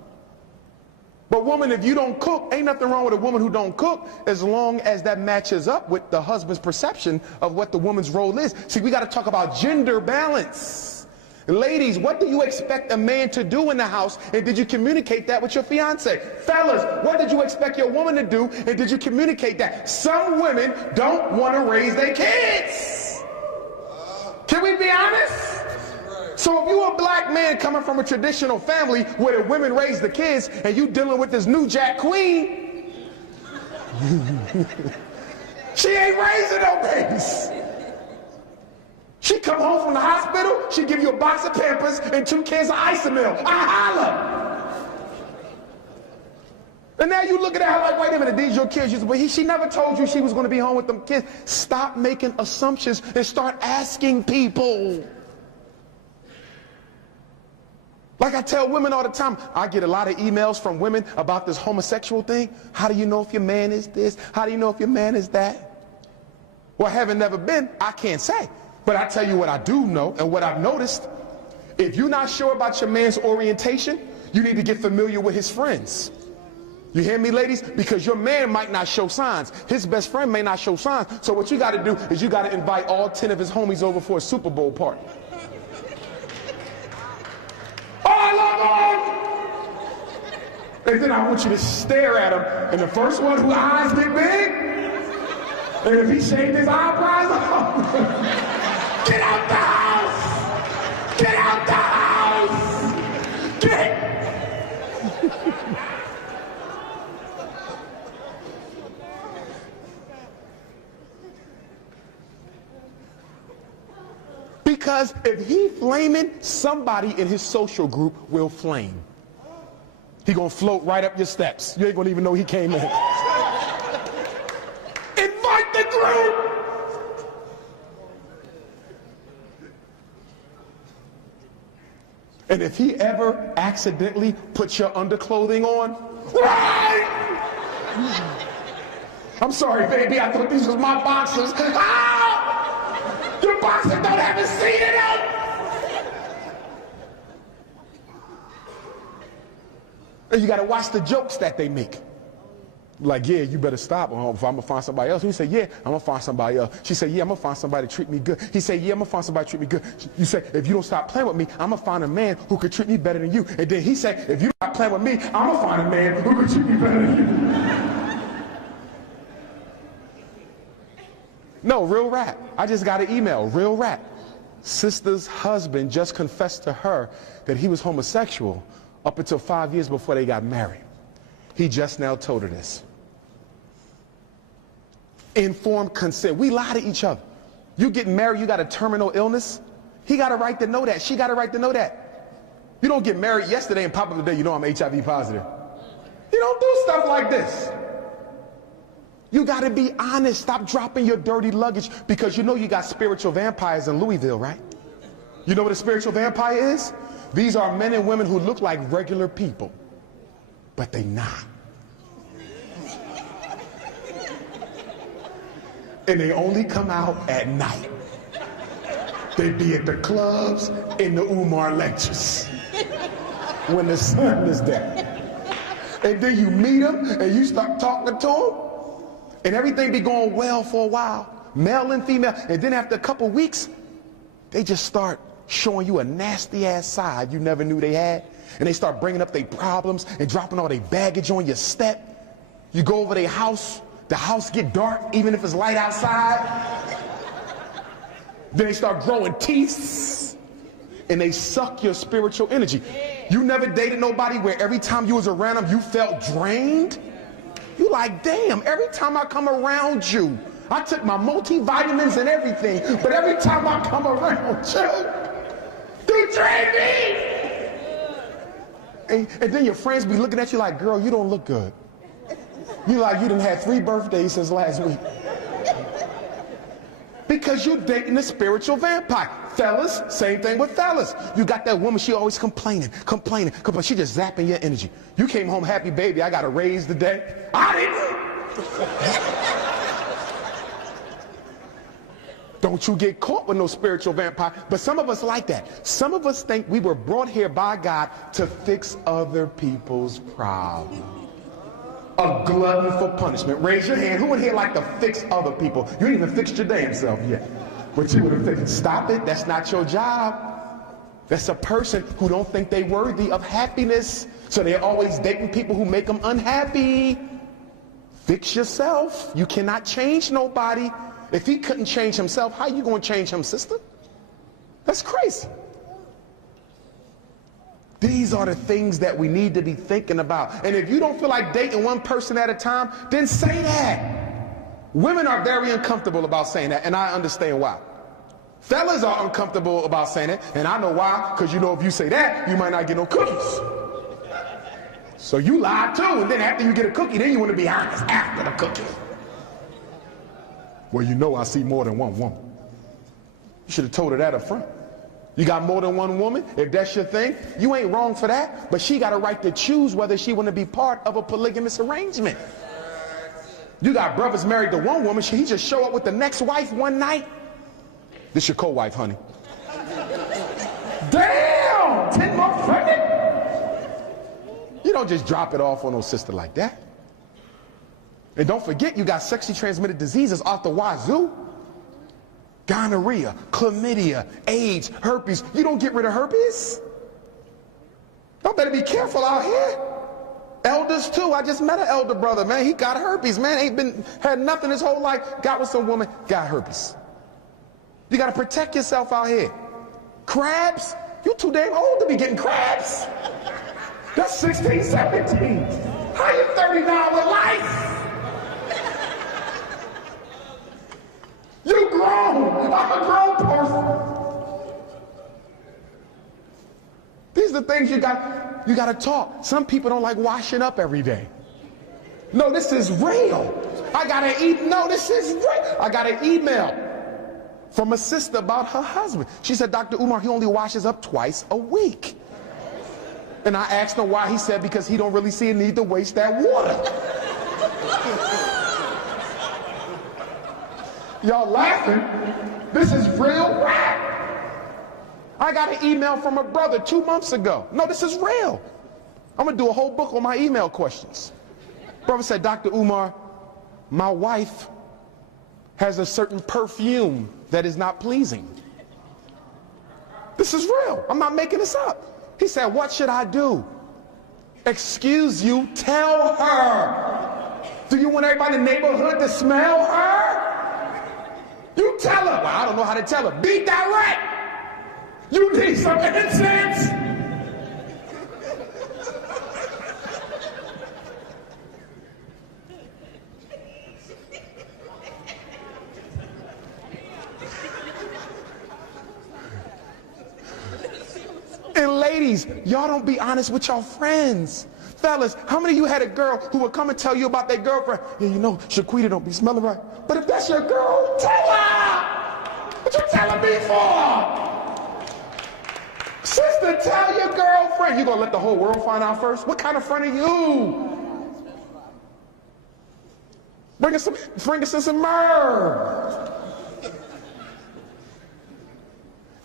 But woman, if you don't cook, ain't nothing wrong with a woman who don't cook as long as that matches up with the husband's perception of what the woman's role is. See, we got to talk about gender balance. Ladies, what do you expect a man to do in the house, and did you communicate that with your fiance? Fellas, what did you expect your woman to do, and did you communicate that? Some women don't want to raise their kids. Can we be honest? So if you're a black man coming from a traditional family where the women raise the kids, and you dealing with this new jack queen, she ain't raising no babies. She come home from the hospital, she give you a box of Pampers and 2 cans of Isomil. I holla. And now you look at her like, wait a minute, these your kids. But she never told you she was going to be home with them kids. Stop making assumptions and start asking people. Like I tell women all the time, I get a lot of emails from women about this homosexual thing. How do you know if your man is this? How do you know if your man is that? Well, having never been, I can't say. But I tell you what I do know and what I've noticed. If you're not sure about your man's orientation, you need to get familiar with his friends. You hear me, ladies? Because your man might not show signs. His best friend may not show signs. So what you got to do is you got to invite all 10 of his homies over for a Super Bowl party. Oh, I love him! And then I want you to stare at him. And the first one whose eyes get big, and if he shaved his eyebrows off, get out the house! Get out the house! Get! Because if he flaming, somebody in his social group will flame. He gonna float right up your steps. You ain't gonna even know he came in. Invite the group! And if he ever accidentally puts your underclothing on, right! I'm sorry, baby, I thought these was my boxers. Ah! Your boxers don't have a seat in them! And you gotta watch the jokes that they make. Like, yeah, you better stop, or if I'm gonna find somebody else. He say, yeah, I'm gonna find somebody else. She said, yeah, I'm gonna find somebody to treat me good. He said, yeah, I'm gonna find somebody to treat me good. You say, if you don't stop playing with me, I'm gonna find a man who could treat me better than you. And then he said, if you don't stop playing with me, I'm gonna find a man who could treat me better than you. No, real rap. I just got an email, real rap. Sister's husband just confessed to her that he was homosexual up until 5 years before they got married. He just now told her this. Informed consent. We lie to each other. You get married, you got a terminal illness. He got a right to know that. She got a right to know that. You don't get married yesterday and pop up today, you know I'm HIV positive. You don't do stuff like this. You got to be honest. Stop dropping your dirty luggage, because you know you got spiritual vampires in Louisville, right? You know what a spiritual vampire is? These are men and women who look like regular people, but they not. And they only come out at night. They be at the clubs, in the Umar lectures, when the sun is down. And then you meet them and you start talking to them, and everything be going well for a while, male and female, and then after a couple weeks, they just start showing you a nasty ass side you never knew they had. And they start bringing up their problems and dropping all their baggage on your step. You go over their house, the house get dark even if it's light outside. Then they start growing teeth and they suck your spiritual energy. You never dated nobody where every time you was around them you felt drained? You like, damn, every time I come around you, I took my multivitamins and everything, but every time I come around you, you drain me! And then your friends be looking at you like, girl, you don't look good. You like you done had 3 birthdays since last week. Because you're dating a spiritual vampire. Fellas, same thing with fellas. You got that woman, she always complaining. She just zapping your energy. You came home happy, baby, I got a raise today. I didn't. Don't you get caught with no spiritual vampire. But some of us like that. Some of us think we were brought here by God to fix other people's problems. A glutton for punishment. Raise your hand. Who in here like to fix other people? You ain't even fixed your damn self yet. But you would have fixed. Stop it. That's not your job. That's a person who don't think they're worthy of happiness. So they're always dating people who make them unhappy. Fix yourself. You cannot change nobody. If he couldn't change himself, how you going to change him, sister? That's crazy. These are the things that we need to be thinking about. And if you don't feel like dating one person at a time, then say that. Women are very uncomfortable about saying that, and I understand why. Fellas are uncomfortable about saying it, and I know why, because you know if you say that, you might not get no cookies. So you lie too, and then after you get a cookie, then you want to be honest after the cookie. Well, you know I see more than one woman. You should have told her that up front. You got more than one woman? If that's your thing, you ain't wrong for that, but she got a right to choose whether she want to be part of a polygamous arrangement. You got brothers married to one woman, he just show up with the next wife one night. This your co-wife, honey. Damn! 10 months pregnant? You don't just drop it off on no sister like that. And don't forget, you got sexually transmitted diseases off the wazoo. Gonorrhea, chlamydia, AIDS, herpes. You don't get rid of herpes? Y'all better be careful out here. Elders too. I just met an elder brother, man. He got herpes, man. Had nothing his whole life. Got with some woman, got herpes. You got to protect yourself out here. Crabs? You too damn old to be getting crabs. That's 16, 17. How you 39 with life? You grown. I'm a grown person. These are the things you got to talk. Some people don't like washing up every day. No, this is real. This is real. I got an email from a sister about her husband. She said, Dr. Umar, he only washes up twice a week. And I asked her why. He said, because he don't really see a need to waste that water. Y'all laughing? This is real rap. I got an email from a brother 2 months ago. No, this is real. I'm going to do a whole book on my email questions. Brother said, Dr. Umar, my wife has a certain perfume that is not pleasing. This is real. I'm not making this up. He said, what should I do? Excuse you, tell her. Do you want everybody in the neighborhood to smell her? You tell her. Well, I don't know how to tell her. Be direct. You need some incense. And ladies, y'all don't be honest with your friends. Fellas, how many of you had a girl who would come and tell you about their girlfriend? Yeah, you know, Shaquita don't be smelling right. But if that's your girl, tell her! What you telling me for? Sister, tell your girlfriend. You gonna let the whole world find out first? What kind of friend are you? Bring us some myrrh.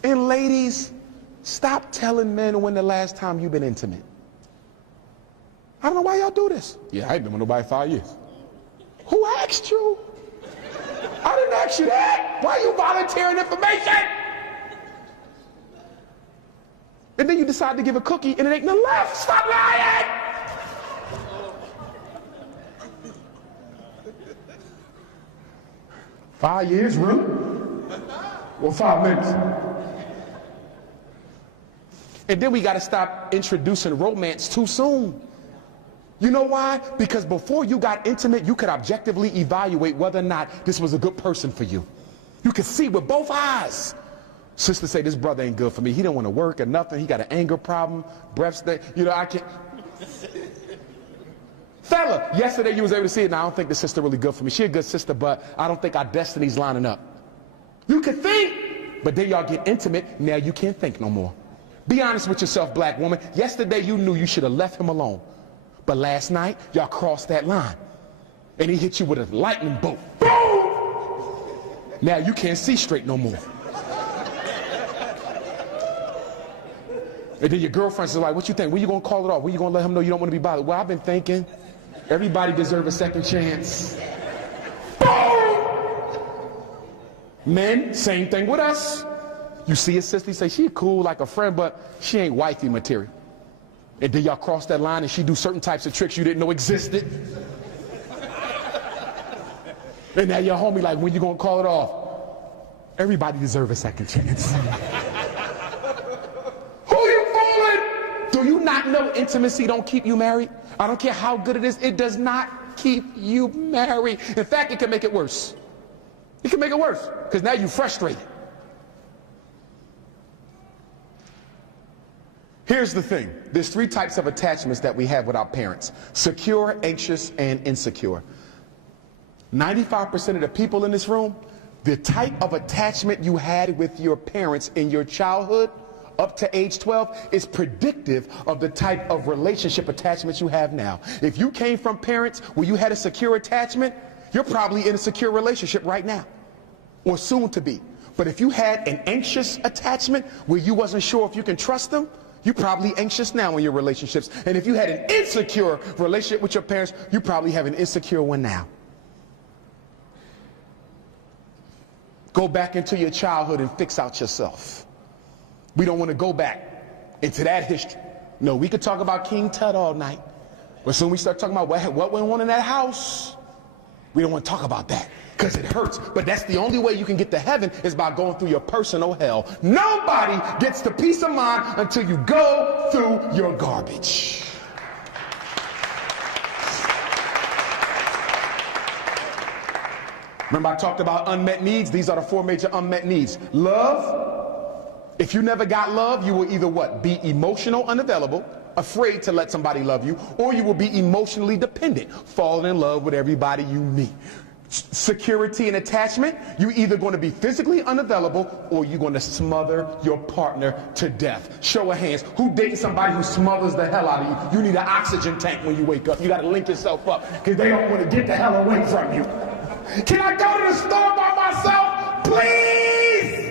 And ladies, stop telling men when the last time you've been intimate. I don't know why y'all do this. Yeah, I ain't been with nobody 5 years. Who asked you? I didn't ask you that. Why are you volunteering information? And then you decide to give a cookie and it ain't nothing left. Stop lying! $5 years, really? Well, 5 minutes. And then we got to stop introducing romance too soon. You know why? Because before you got intimate, you could objectively evaluate whether or not this was a good person for you. You could see with both eyes. Sister say, this brother ain't good for me. He don't want to work or nothing. He got an anger problem, breath stink. You know, I can't. Fella, yesterday you was able to see it. Now, I don't think the sister really good for me. She a good sister, but I don't think our destiny's lining up. You could think, but then y'all get intimate. Now you can't think no more. Be honest with yourself, black woman. Yesterday you knew you should have left him alone. But last night, y'all crossed that line. And he hit you with a lightning bolt. Boom! Now you can't see straight no more. And then your girlfriend's like, what you think? When you gonna call it off? When you gonna let him know you don't want to be bothered? Well, I've been thinking, everybody deserves a second chance. Boom! Men, same thing with us. You see a sister, you say, she cool like a friend, but she ain't wifey material. And then y'all cross that line and she do certain types of tricks you didn't know existed. And now your homie like, when you gonna call it off? Everybody deserves a second chance. Who you fooling? Do you not know intimacy don't keep you married? I don't care how good it is, it does not keep you married. In fact, it can make it worse. It can make it worse, because now you're frustrated. Here's the thing. There's 3 types of attachments that we have with our parents: secure, anxious, and insecure. 95% of the people in this room, the type of attachment you had with your parents in your childhood up to age 12 is predictive of the type of relationship attachments you have now. If you came from parents where you had a secure attachment, you're probably in a secure relationship right now, or soon to be. But if you had an anxious attachment where you wasn't sure if you can trust them, you're probably anxious now in your relationships. And if you had an insecure relationship with your parents, you probably have an insecure one now. Go back into your childhood and fix out yourself. We don't want to go back into that history. No, we could talk about King Tut all night, but soon we start talking about what went on in that house. We don't want to talk about that because it hurts. But that's the only way you can get to heaven, is by going through your personal hell. Nobody gets the peace of mind until you go through your garbage. Remember I talked about unmet needs? These are the 4 major unmet needs. Love. If you never got love, you will either what? Be emotional unavailable, afraid to let somebody love you, or you will be emotionally dependent, falling in love with everybody you meet. Security and attachment, you're either going to be physically unavailable or you're going to smother your partner to death. Show of hands, who dates somebody who smothers the hell out of you? You need an oxygen tank when you wake up. You got to link yourself up because they don't want to get the hell away from you. Can I go to the store by myself, please?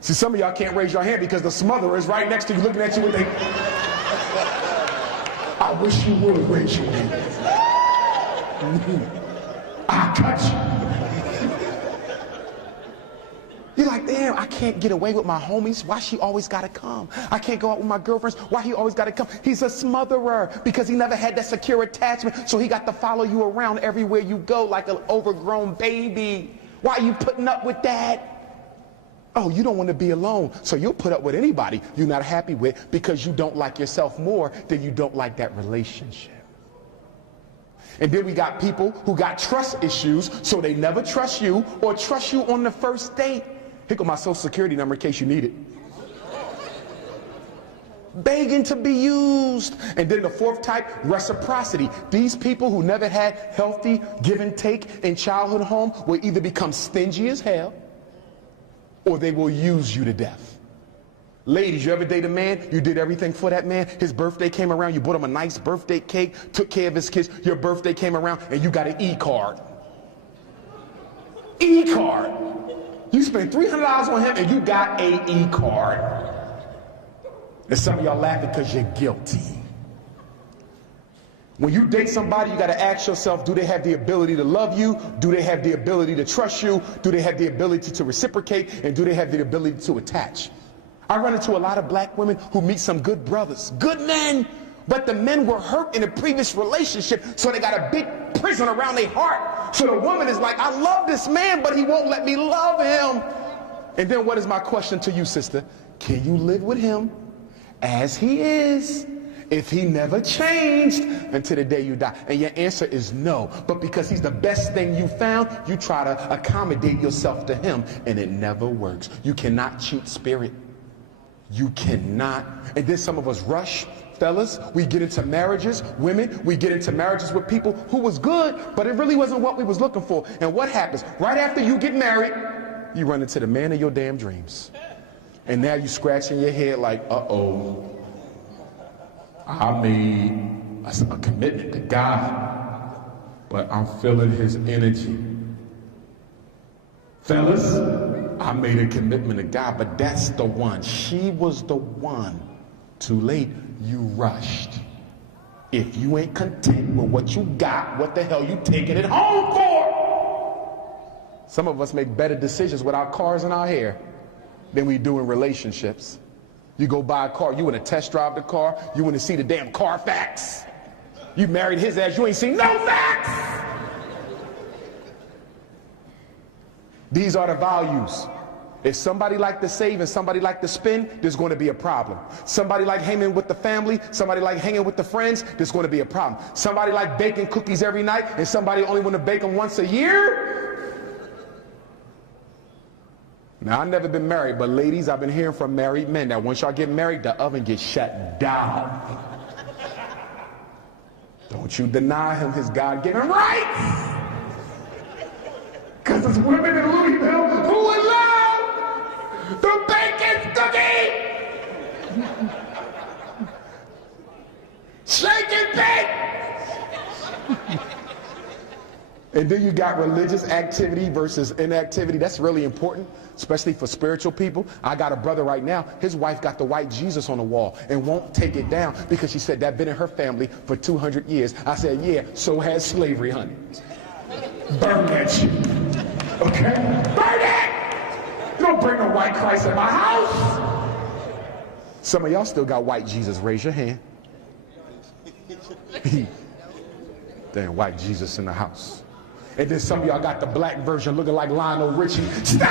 See, some of y'all can't raise your hand because the smotherer is right next to you looking at you with a... I wish you would raise your hand. I'll cut you. You're like, damn, I can't get away with my homies. Why she always gotta come? I can't go out with my girlfriends. Why he always gotta come? He's a smotherer because he never had that secure attachment, so he got to follow you around everywhere you go like an overgrown baby. Why are you putting up with that? Oh, you don't want to be alone, so you'll put up with anybody you're not happy with because you don't like yourself more than you don't like that relationship. And then we got people who got trust issues, so they never trust you or trust you on the first date. Here go my social security number in case you need it. Begging to be used. And then the 4th type, reciprocity. These people who never had healthy give and take in childhood home will either become stingy as hell or they will use you to death. Ladies, you ever date a man, you did everything for that man, his birthday came around, you bought him a nice birthday cake, took care of his kids, your birthday came around, and you got an e-card. E-card. You spent $300 on him, and you got an e-card. And some of y'all laughing because you're guilty. When you date somebody, you got to ask yourself, do they have the ability to love you? Do they have the ability to trust you? Do they have the ability to reciprocate? And do they have the ability to attach? I run into a lot of black women who meet some good brothers, good men, but the men were hurt in a previous relationship, so they got a big prison around their heart. So the woman is like, I love this man, but he won't let me love him. And then what is my question to you, sister? Can you live with him as he is if he never changed until the day you die? And your answer is no. But because he's the best thing you found, you try to accommodate yourself to him, and it never works. You cannot cheat spirit. You cannot. And then some of us rush, fellas, we get into marriages, women, we get into marriages with people who was good, but it really wasn't what we was looking for. And what happens? Right after you get married, you run into the man of your damn dreams. And now you scratching your head like, uh-oh, I made a commitment to God, but I'm feeling his energy. Fellas, I made a commitment to God, but that's the one. She was the one. Too late, you rushed. If you ain't content with what you got, what the hell you taking it home for? Some of us make better decisions with our cars and our hair than we do in relationships. You go buy a car, you want to test drive the car, you want to see the damn Carfax. You married his ass, you ain't seen no facts. These are the values. If somebody like to save and somebody like to spend, there's going to be a problem. Somebody like hanging with the family, somebody like hanging with the friends, there's going to be a problem. Somebody like baking cookies every night and somebody only want to bake them once a year. Now, I've never been married, but ladies, I've been hearing from married men that once y'all get married, the oven gets shut down. Don't you deny him his God-given rights. Because it's women in Louisville who would love the bacon cookie. Shake and bake. And then you got religious activity versus inactivity. That's really important, especially for spiritual people. I got a brother right now, his wife got the white Jesus on the wall and won't take it down because she said that been in her family for 200 years. I said, yeah, so has slavery, honey. Burn that shit. Okay? Burn it! You don't bring no white Christ in my house. Some of y'all still got white Jesus. Raise your hand. Damn, white Jesus in the house. And then some of y'all got the black version looking like Lionel Richie. Stop!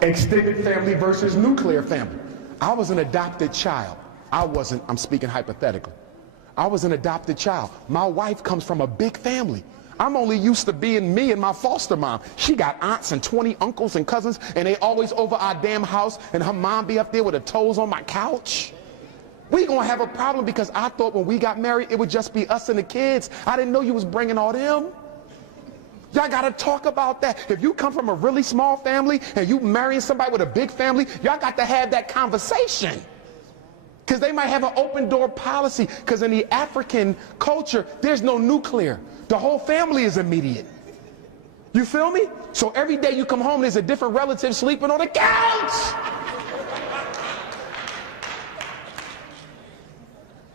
Extended family versus nuclear family. I was an adopted child. I'm speaking hypothetically. I was an adopted child. My wife comes from a big family. I'm only used to being me and my foster mom. She got aunts and 20 uncles and cousins, and they always over our damn house, and her mom be up there with her toes on my couch. We gonna have a problem because I thought when we got married, it would just be us and the kids. I didn't know you was bringing all them. Y'all gotta talk about that. If you come from a really small family and you marrying somebody with a big family, y'all got to have that conversation. Because they might have an open door policy. Because in the African culture, there's no nuclear. The whole family is immediate. You feel me? So every day you come home, there's a different relative sleeping on the couch.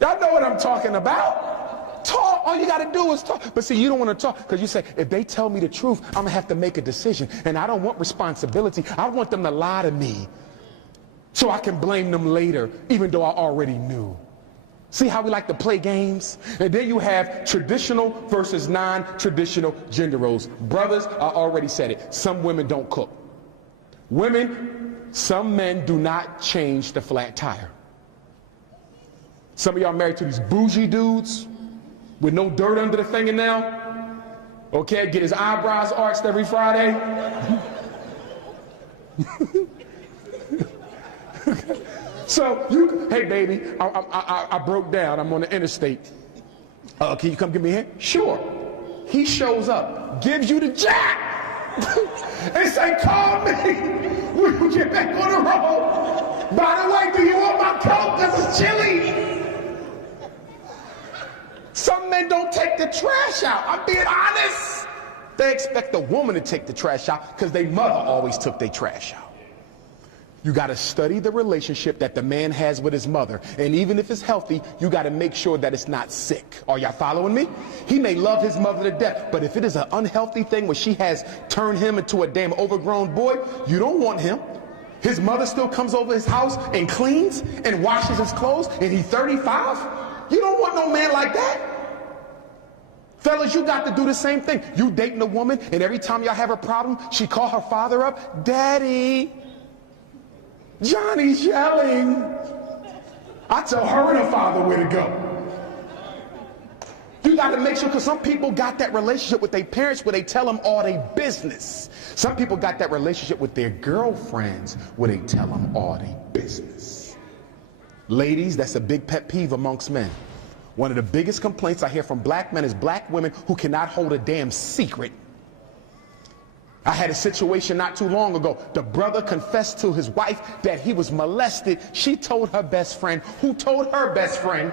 Y'all know what I'm talking about. Talk. All you got to do is talk. But see, you don't want to talk because you say, if they tell me the truth, I'm going to have to make a decision. And I don't want responsibility. I want them to lie to me so I can blame them later, even though I already knew. See how we like to play games? And then you have traditional versus non-traditional gender roles. Brothers, I already said it. Some women don't cook. Women, some men do not change the flat tire. Some of y'all married to these bougie dudes with no dirt under the fingernail. Okay, get his eyebrows arched every Friday. So you, hey baby, I broke down. I'm on the interstate. Can you come get me here? Sure. He shows up, gives you the jack, and say, call me when you get back on the road. By the way, do you want my coat? Because it's chilly. Some men don't take the trash out. I'm being honest. They expect a woman to take the trash out because their mother always took their trash out. You got to study the relationship that the man has with his mother. And even if it's healthy, you got to make sure that it's not sick. Are y'all following me? He may love his mother to death, but if it is an unhealthy thing where she has turned him into a damn overgrown boy, you don't want him. His mother still comes over his house and cleans and washes his clothes, and he's 35? You don't want no man like that. Fellas, you got to do the same thing. You dating a woman, and every time y'all have a problem, she call her father up, Daddy, Johnny's yelling. I tell her and her father where to go. You got to make sure, because some people got that relationship with their parents where they tell them all their business. Some people got that relationship with their girlfriends where they tell them all their business. Ladies, that's a big pet peeve amongst men. One of the biggest complaints I hear from black men is black women who cannot hold a damn secret. I had a situation not too long ago. The brother confessed to his wife that he was molested. She told her best friend, who told her best friend.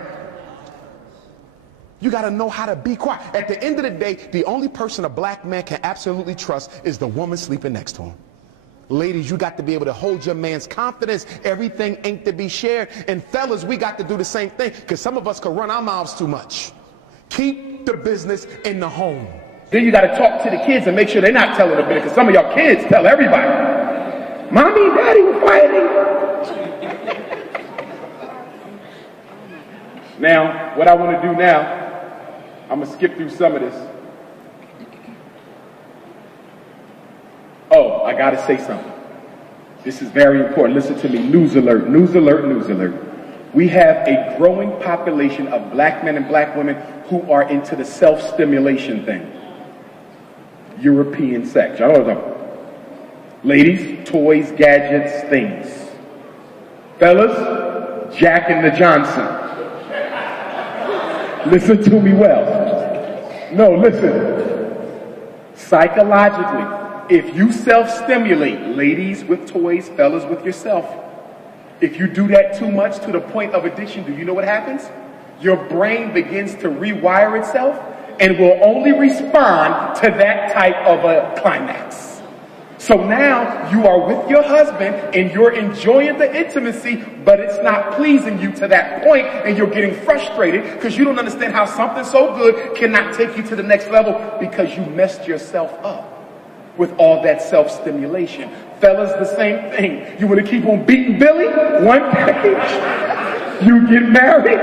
You got to know how to be quiet. At the end of the day, the only person a black man can absolutely trust is the woman sleeping next to him. Ladies, you got to be able to hold your man's confidence. Everything ain't to be shared. And fellas, we got to do the same thing, because some of us could run our mouths too much. Keep the business in the home. Then you got to talk to the kids and make sure they're not telling the business, because some of y'all kids tell everybody. Mommy and Daddy were fighting. Now, what I want to do now, I'm going to skip through some of this. Oh, I got to say something. This is very important. Listen to me. News alert, news alert, news alert. We have a growing population of black men and black women who are into the self-stimulation thing. European sex. Y'all know what I'm talking about. Ladies, toys, gadgets, things. Fellas, Jack and the Johnson. Listen to me well. No, listen. Psychologically, if you self-stimulate, ladies with toys, fellas with yourself, if you do that too much to the point of addiction, do you know what happens? Your brain begins to rewire itself and will only respond to that type of a climax. So now you are with your husband and you're enjoying the intimacy, but it's not pleasing you to that point, and you're getting frustrated because you don't understand how something so good cannot take you to the next level because you messed yourself up with all that self-stimulation. Fellas, the same thing. You want to keep on beating Billy? One day, you get married,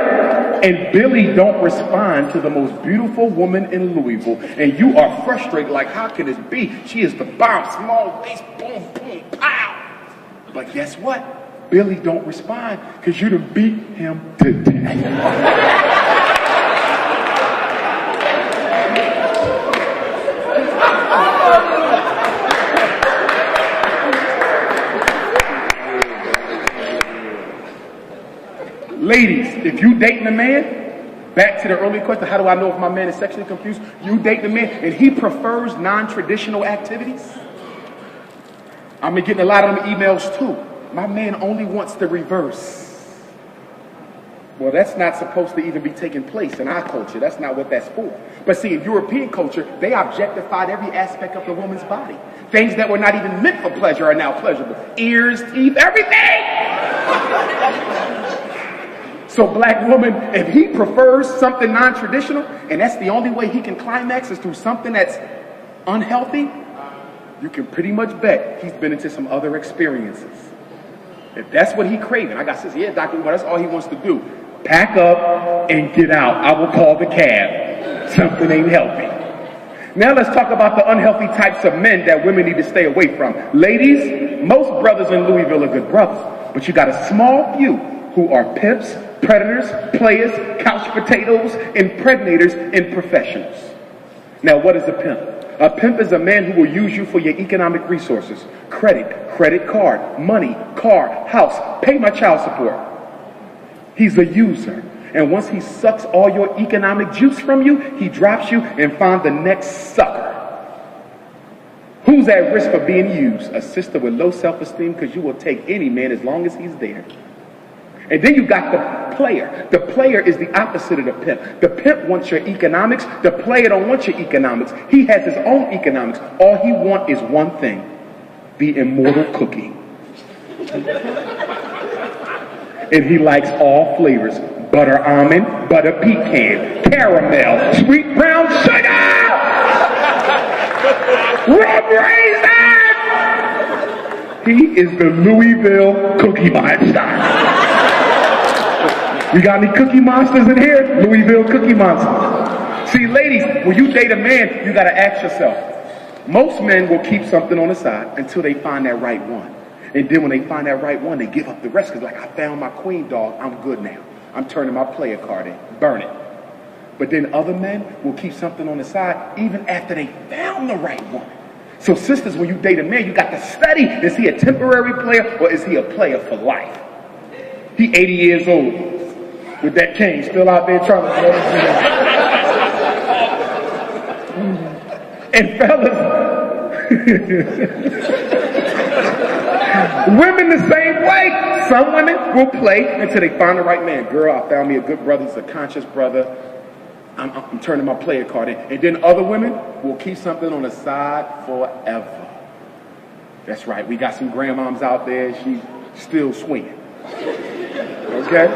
and Billy don't respond to the most beautiful woman in Louisville, and you are frustrated, like, how can this be? She is the bomb, small waist, boom, boom, pow. But guess what? Billy don't respond because you done beat him to death. Ladies, if you dating a man, back to the earlier question, how do I know if my man is sexually confused? You date a man and he prefers non-traditional activities. I've been getting a lot of them emails too. My man only wants the reverse. Well, that's not supposed to even be taking place in our culture. That's not what that's for. But see, in European culture, they objectified every aspect of the woman's body. Things that were not even meant for pleasure are now pleasurable. Ears, teeth, everything! So black woman, if he prefers something non-traditional, and that's the only way he can climax is through something that's unhealthy, you can pretty much bet he's been into some other experiences. If that's what he craving, I got says, yeah, Dr. Umar, that's all he wants to do. Pack up and get out. I will call the cab. Something ain't healthy. Now let's talk about the unhealthy types of men that women need to stay away from. Ladies, most brothers in Louisville are good brothers, but you got a small few who are pimps, predators, players, couch potatoes, impregnators, and professionals. Now, what is a pimp? A pimp is a man who will use you for your economic resources. Credit card, money, car, house, pay my child support. He's a user. And once he sucks all your economic juice from you, he drops you and finds the next sucker. Who's at risk for being used? A sister with low self-esteem, because you will take any man as long as he's there. And then you got the player. The player is the opposite of the pimp. The pimp wants your economics. The player don't want your economics. He has his own economics. All he wants is one thing: the immortal cookie. And he likes all flavors: butter almond, butter pecan, caramel, sweet brown sugar, red raisin. He is the Louisville Cookie Monster. We got any Cookie Monsters in here? Louisville Cookie Monster. See, ladies, when you date a man, you got to ask yourself. Most men will keep something on the side until they find that right one. And then when they find that right one, they give up the rest because, like, I found my queen, dog. I'm good now. I'm turning my player card in. Burn it. But then other men will keep something on the side even after they found the right one. So sisters, when you date a man, you got to study. Is he a temporary player or is he a player for life? He 80 years old. With that cane, still out there trying to get And fellas, women the same way. Some women will play until they find the right man. Girl, I found me a good brother, he's a conscious brother. I'm turning my player card in. And then other women will keep something on the side forever. That's right. We got some grandmoms out there. She's still swinging. Okay?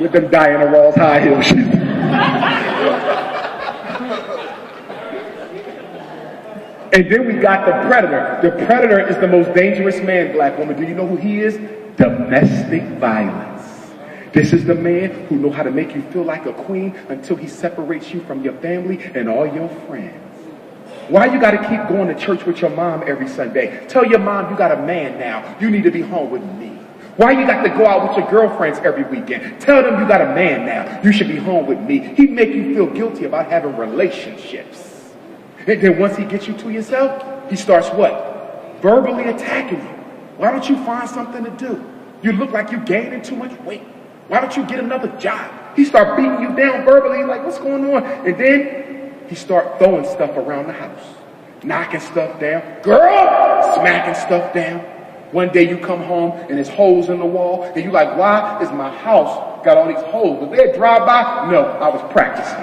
With them Diana Ross high heels. And then we got the predator. The predator is the most dangerous man, black woman. Do you know who he is? Domestic violence. This is the man who knows how to make you feel like a queen until he separates you from your family and all your friends. Why you got to keep going to church with your mom every Sunday? Tell your mom you got a man now. You need to be home with me. Why you got to go out with your girlfriends every weekend? Tell them you got a man now. You should be home with me. He make you feel guilty about having relationships. And then once he gets you to yourself, he starts what? Verbally attacking you. Why don't you find something to do? You look like you're gaining too much weight. Why don't you get another job? He start beating you down verbally, like, what's going on? And then he start throwing stuff around the house. Knocking stuff down. Girl! Smacking stuff down. One day you come home and there's holes in the wall. And you like, why is my house got all these holes? Was there a drive-by? No, I was practicing.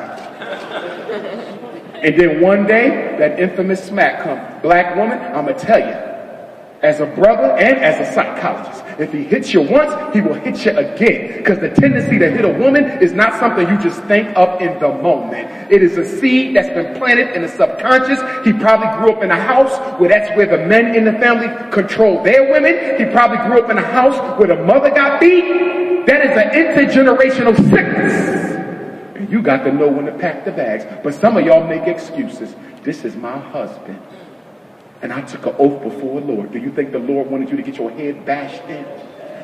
And then one day, that infamous smack comes. Black woman, I'm going to tell you, as a brother and as a psychologist, if he hits you once, he will hit you again. Because the tendency to hit a woman is not something you just think of in the moment. It is a seed that's been planted in the subconscious. He probably grew up in a house where that's where the men in the family control their women. He probably grew up in a house where the mother got beat. That is an intergenerational sickness. And you got to know when to pack the bags. But some of y'all make excuses. This is my husband. And I took an oath before the Lord. Do you think the Lord wanted you to get your head bashed in?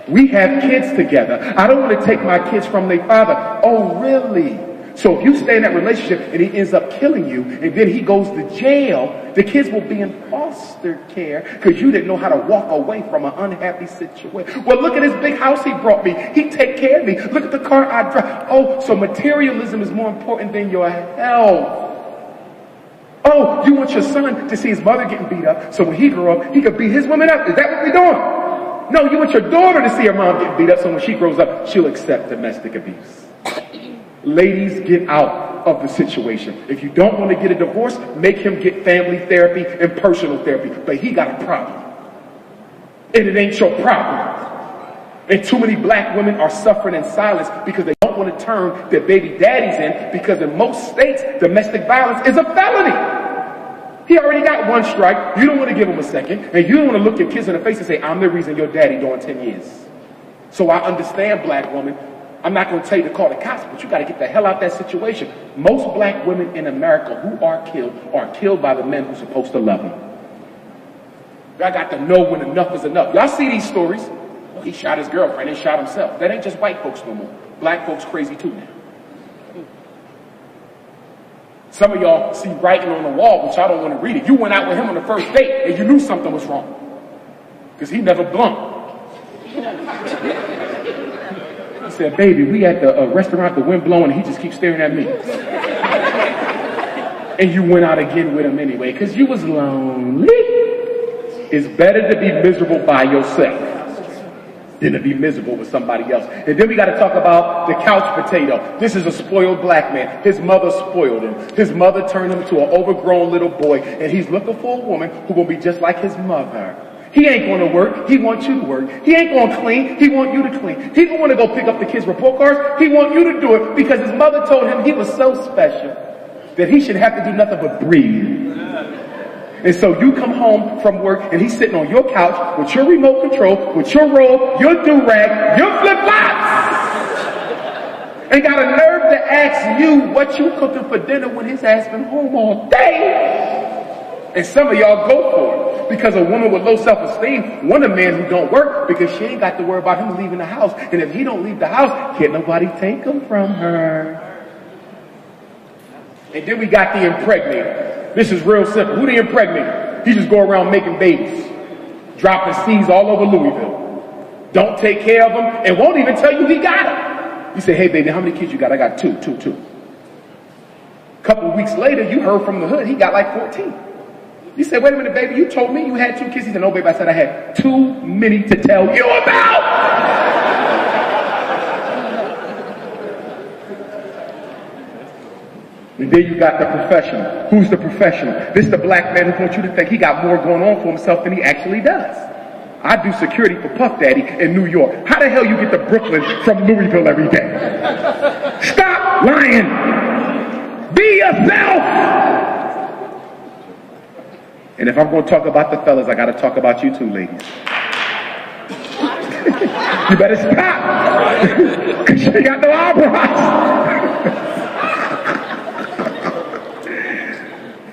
We have kids together. I don't want to take my kids from their father. Oh, really? So if you stay in that relationship and he ends up killing you and then he goes to jail, the kids will be in foster care because you didn't know how to walk away from an unhappy situation. Well, look at this big house he brought me. He take care of me. Look at the car I drive. Oh, so materialism is more important than your health. Oh, you want your son to see his mother getting beat up, so when he grow up, he could beat his woman up. Is that what we're doing? No, you want your daughter to see her mom get beat up, so when she grows up, she'll accept domestic abuse. Ladies, get out of the situation. If you don't want to get a divorce, make him get family therapy and personal therapy. But he got a problem. And it ain't your problem. And too many black women are suffering in silence because they don't want to turn their baby daddies in, because in most states, domestic violence is a felony. He already got one strike. You don't want to give him a second. And you don't want to look your kids in the face and say, I'm the reason your daddy doing 10 years. So I understand, black woman. I'm not going to tell you to call the cops, but you got to get the hell out of that situation. Most black women in America who are killed by the men who's supposed to love them. I got to know when enough is enough. Y'all see these stories. Well, he shot his girlfriend and shot himself. That ain't just white folks no more. Black folks crazy too now. Some of y'all see writing on the wall, but y'all don't want to read it. You went out with him on the first date and you knew something was wrong. Because he never blunked. He said, baby, we at the restaurant, the wind blowing, and he just keeps staring at me. And you went out again with him anyway, because you was lonely. It's better to be miserable by yourself than to be miserable with somebody else. And then we got to talk about the couch potato. This is a spoiled black man. His mother spoiled him. His mother turned him into an overgrown little boy, and he's looking for a woman who will be just like his mother. He ain't going to work. He wants you to work. He ain't going to clean. He wants you to clean. He don't want to go pick up the kids' report cards. He wants you to do it because his mother told him he was so special that he should have to do nothing but breathe. And so you come home from work and he's sitting on your couch with your remote control, with your robe, your do-rag, your flip-flops. And got a nerve to ask you what you cooking for dinner when his ass been home all day. And some of y'all go for it. Because a woman with low self-esteem want a man who don't work because she ain't got to worry about him leaving the house. And if he don't leave the house, can't nobody take him from her. And then we got the impregnator. This is real simple. Who the impregnator? He just go around making babies, dropping seeds all over Louisville. Don't take care of them and won't even tell you he got them. You say, hey baby, how many kids you got? I got two. A couple of weeks later, you heard from the hood, he got like 14. You said, wait a minute, baby, you told me you had 2 kids. He said, no, baby, I said I had too many to tell you about. And then you got the professional. Who's the professional? This is the black man who wants you to think he got more going on for himself than he actually does. I do security for Puff Daddy in New York. How the hell you get to Brooklyn from Louisville every day? Stop lying. Be yourself. And if I'm going to talk about the fellas, I got to talk about you too, ladies. You better stop. Because you ain't got no eyebrows.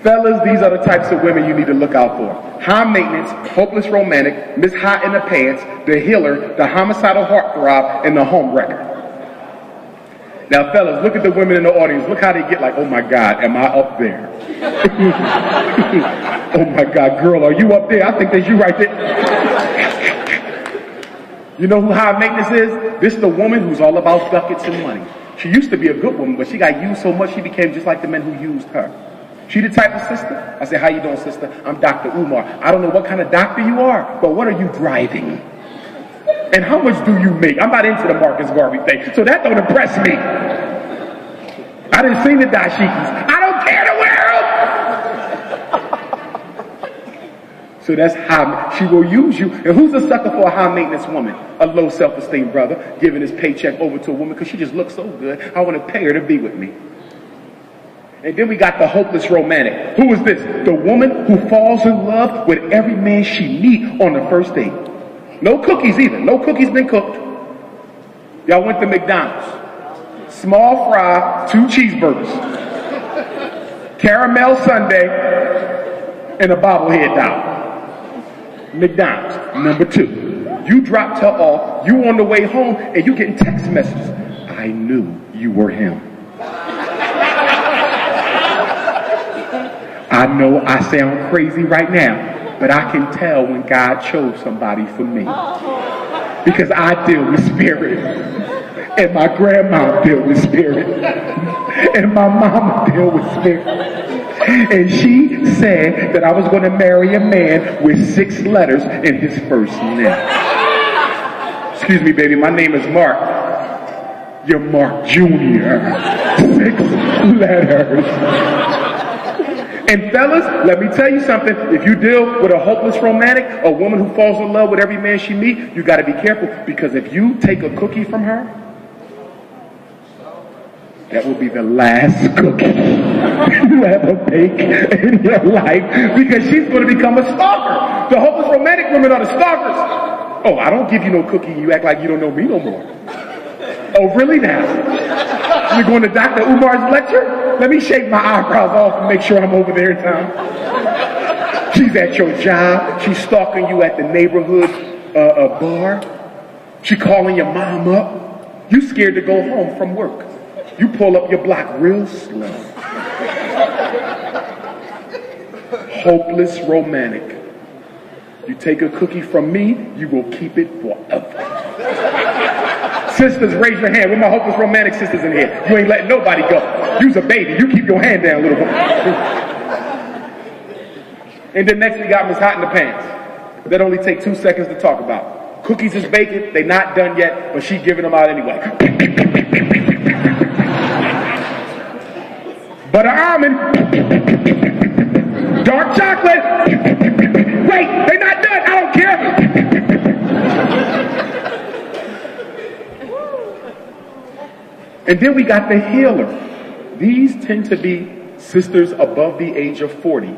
Fellas, these are the types of women you need to look out for. High maintenance, hopeless romantic, Miss Hot in the Pants, the healer, the homicidal heartthrob, and the home wrecker. Now, fellas, look at the women in the audience. Look how they get like, oh my God, am I up there? Oh my God, girl, are you up there? I think that's you right there. You know who high maintenance is? This is the woman who's all about buckets and money. She used to be a good woman, but she got used so much she became just like the men who used her. She the type of sister? I say, how you doing, sister? I'm Dr. Umar. I don't know what kind of doctor you are, but what are you driving? And how much do you make? I'm not into the Marcus Garvey thing, so that don't impress me. I didn't see the dashikis. I don't care to wear them. So that's high. She will use you. And who's a sucker for a high maintenance woman? A low self-esteem brother giving his paycheck over to a woman because she just looks so good. I want to pay her to be with me. And then we got the hopeless romantic. Who is this? The woman who falls in love with every man she meets on the first date. No cookies either. No cookies been cooked. Y'all went to McDonald's. Small fry, 2 cheeseburgers. Caramel sundae, and a bobblehead doll. McDonald's. Number 2. You dropped her off. You on the way home, and you getting text messages. I knew you were him. I know I sound crazy right now, but I can tell when God chose somebody for me. Because I deal with spirit. And my grandma dealt with spirit. And my mama dealt with spirit. And she said that I was going to marry a man with 6 letters in his first name. Excuse me, baby, my name is Mark. You're Mark Jr. 6 letters. And fellas, let me tell you something. If you deal with a hopeless romantic, a woman who falls in love with every man she meets, you got to be careful. Because if you take a cookie from her, that will be the last cookie you ever bake in your life. Because she's going to become a stalker. The hopeless romantic women are the stalkers. Oh, I don't give you no cookie. You act like you don't know me no more. Oh, really now? You're going to Dr. Umar's lecture? Let me shake my eyebrows off and make sure I'm over there in time. She's at your job. She's stalking you at the neighborhood bar. She calling your mom up. You scared to go home from work. You pull up your block real slow. Hopeless romantic. You take a cookie from me, you will keep it forever. Sisters, raise your hand. Where my hopeless romantic sisters in here? You ain't letting nobody go. You's a baby. You keep your hand down, little boy. And then next we got Miss Hot in the Pants. That only take 2 seconds to talk about. Cookies is baking. They not done yet, but she giving them out anyway. Butter almond. Dark chocolate. Wait, they not done. I don't care. And then we got the healer. These tend to be sisters above the age of 40,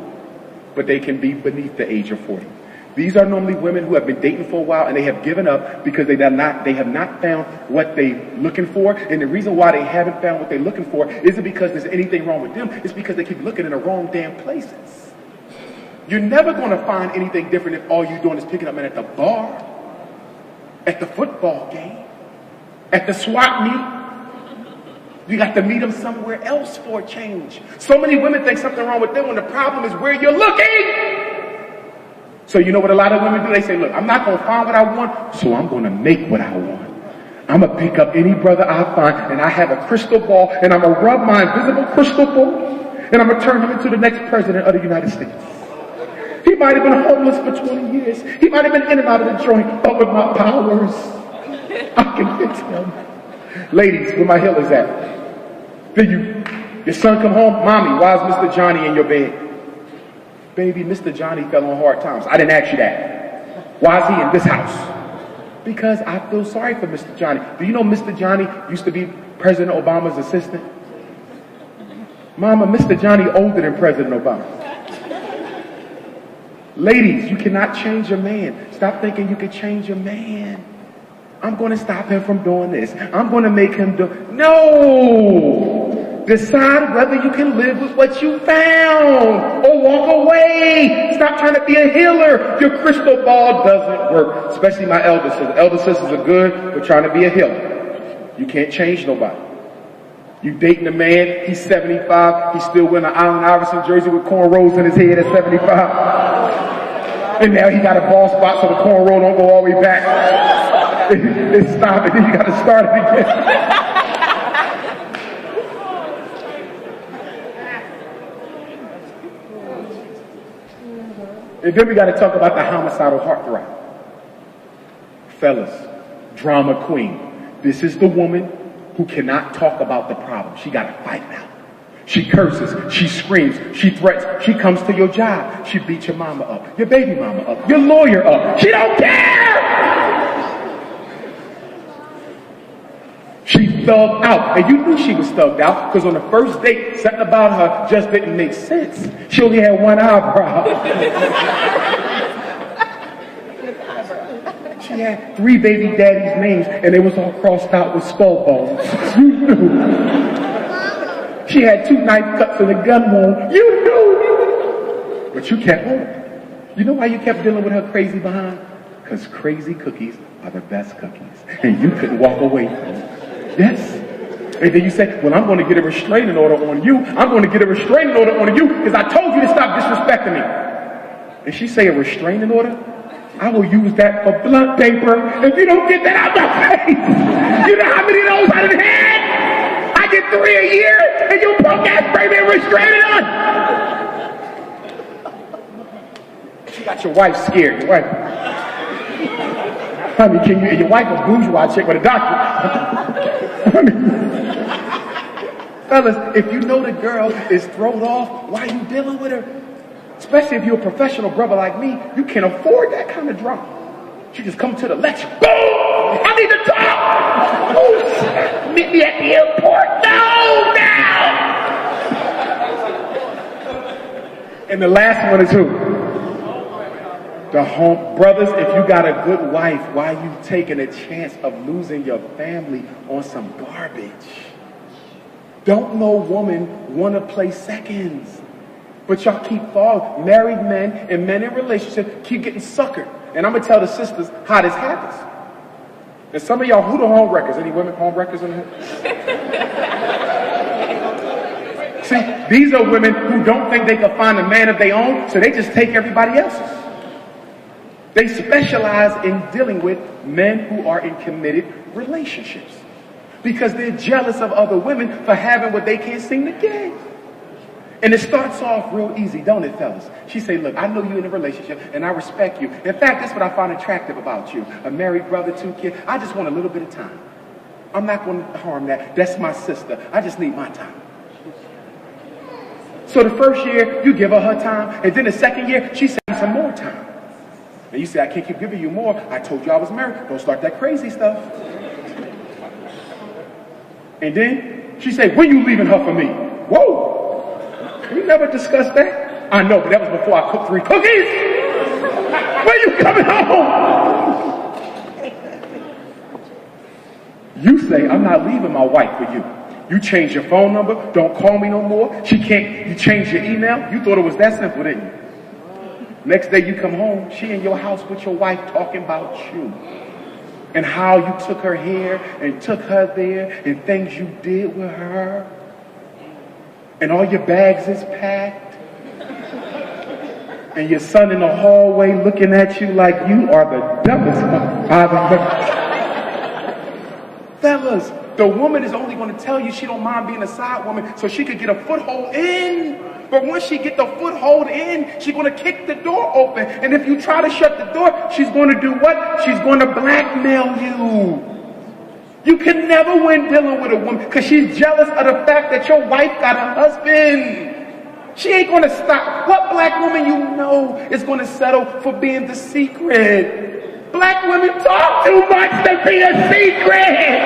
but they can be beneath the age of 40. These are normally women who have been dating for a while and they have given up because they have not found what they're looking for. And the reason why they haven't found what they're looking for isn't because there's anything wrong with them. It's because they keep looking in the wrong damn places. You're never going to find anything different if all you're doing is picking up men at the bar, at the football game, at the swap meet. You got to meet them somewhere else for a change. So many women think something wrong with them when the problem is where you're looking. So you know what a lot of women do? They say, look, I'm not going to find what I want, so I'm going to make what I want. I'm going to pick up any brother I find, and I have a crystal ball, and I'm going to rub my invisible crystal ball, and I'm going to turn him into the next president of the United States. He might have been homeless for 20 years. He might have been in and out of the joint, but with my powers, I can fix him. Ladies, where my healer's at? Then Your son come home, mommy, why is Mr. Johnny in your bed? Baby, Mr. Johnny fell on hard times. I didn't ask you that. Why is he in this house? Because I feel sorry for Mr. Johnny. Do you know Mr. Johnny used to be President Obama's assistant? Mama, Mr. Johnny older than President Obama. Ladies, you cannot change a man. Stop thinking you can change a man. I'm going to stop him from doing this. I'm going to make him do... No! Decide whether you can live with what you found or walk away. Stop trying to be a healer. Your crystal ball doesn't work. Especially my elder sisters. Elder sisters are good for trying to be a healer. You can't change nobody. You dating a man, he's 75, he's still wearing an Allen Iverson jersey with cornrows in his head at 75. And now he got a bald spot so the cornrow don't go all the way back. It stop it, then you got to start it again. And then we got to talk about the homicidal heartthrob. Fellas, drama queen. This is the woman who cannot talk about the problem. She got to fight now. She curses, she screams, she threats, she comes to your job. She beats your mama up, your baby mama up, your lawyer up. She don't care! She thugged out. And you knew she was thugged out because on the first date, something about her just didn't make sense. She only had one eyebrow. She had 3 baby daddies' names and they was all crossed out with skull bones. You knew. She had 2 knife cuts and a gun wound. You knew. But you kept on. You know why you kept dealing with her crazy behind? Because crazy cookies are the best cookies. And you couldn't walk away from them. Yes. And then you say, well, I'm going to get a restraining order on you. I'm going to get a restraining order on you because I told you to stop disrespecting me. And she say a restraining order? I will use that for blunt paper if you don't get that out my face. You know how many of those I done had? I get 3 a year and you punk ass bring me a restraining order. She got your wife scared. Your wife. Honey, can you, your wife a bourgeois chick with a doctor. Fellas, if you know the girl is thrown off, why are you dealing with her? Especially if you're a professional brother like me, you can't afford that kind of drama. She just come to the lecture. Boom! I need to talk! Oh, meet me at the airport. No, now! And the last one is who? The home brothers, if you got a good wife, why you taking a chance of losing your family on some garbage? Don't no woman want to play seconds. But y'all keep falling. Married men and men in relationships keep getting suckered. And I'm going to tell the sisters how this happens. And some of y'all, who the home wreckers? Any women home wreckers in here? See, these are women who don't think they can find a man of their own, so they just take everybody else's. They specialize in dealing with men who are in committed relationships because they're jealous of other women for having what they can't seem to get. And it starts off real easy, don't it, fellas? She say, look, I know you're in a relationship and I respect you. In fact, that's what I find attractive about you. A married brother, 2 kids. I just want a little bit of time. I'm not going to harm that. That's my sister. I just need my time. So the first year, you give her time. And then the second year, she says some more time. And you say, I can't keep giving you more. I told you I was married. Don't start that crazy stuff. And then she say, when you leaving her for me? Whoa! We never discussed that. I know, but that was before I cooked 3 cookies. When you coming home? You say, I'm not leaving my wife for you. You change your phone number. Don't call me no more. She can't. You change your email. You thought it was that simple, didn't you? Next day you come home, she in your house with your wife talking about you. And how you took her here and took her there and things you did with her. And all your bags is packed. And your son in the hallway looking at you like you are the dumbest father. Fellas, the woman is only going to tell you she don't mind being a side woman so she could get a foothold in. But once she get the foothold in, she's going to kick the door open. And if you try to shut the door, she's going to do what? She's going to blackmail you. You can never win dealing with a woman because she's jealous of the fact that your wife got a husband. She ain't gonna stop. What black woman you know is gonna settle for being the secret? Black women talk too much to be a secret.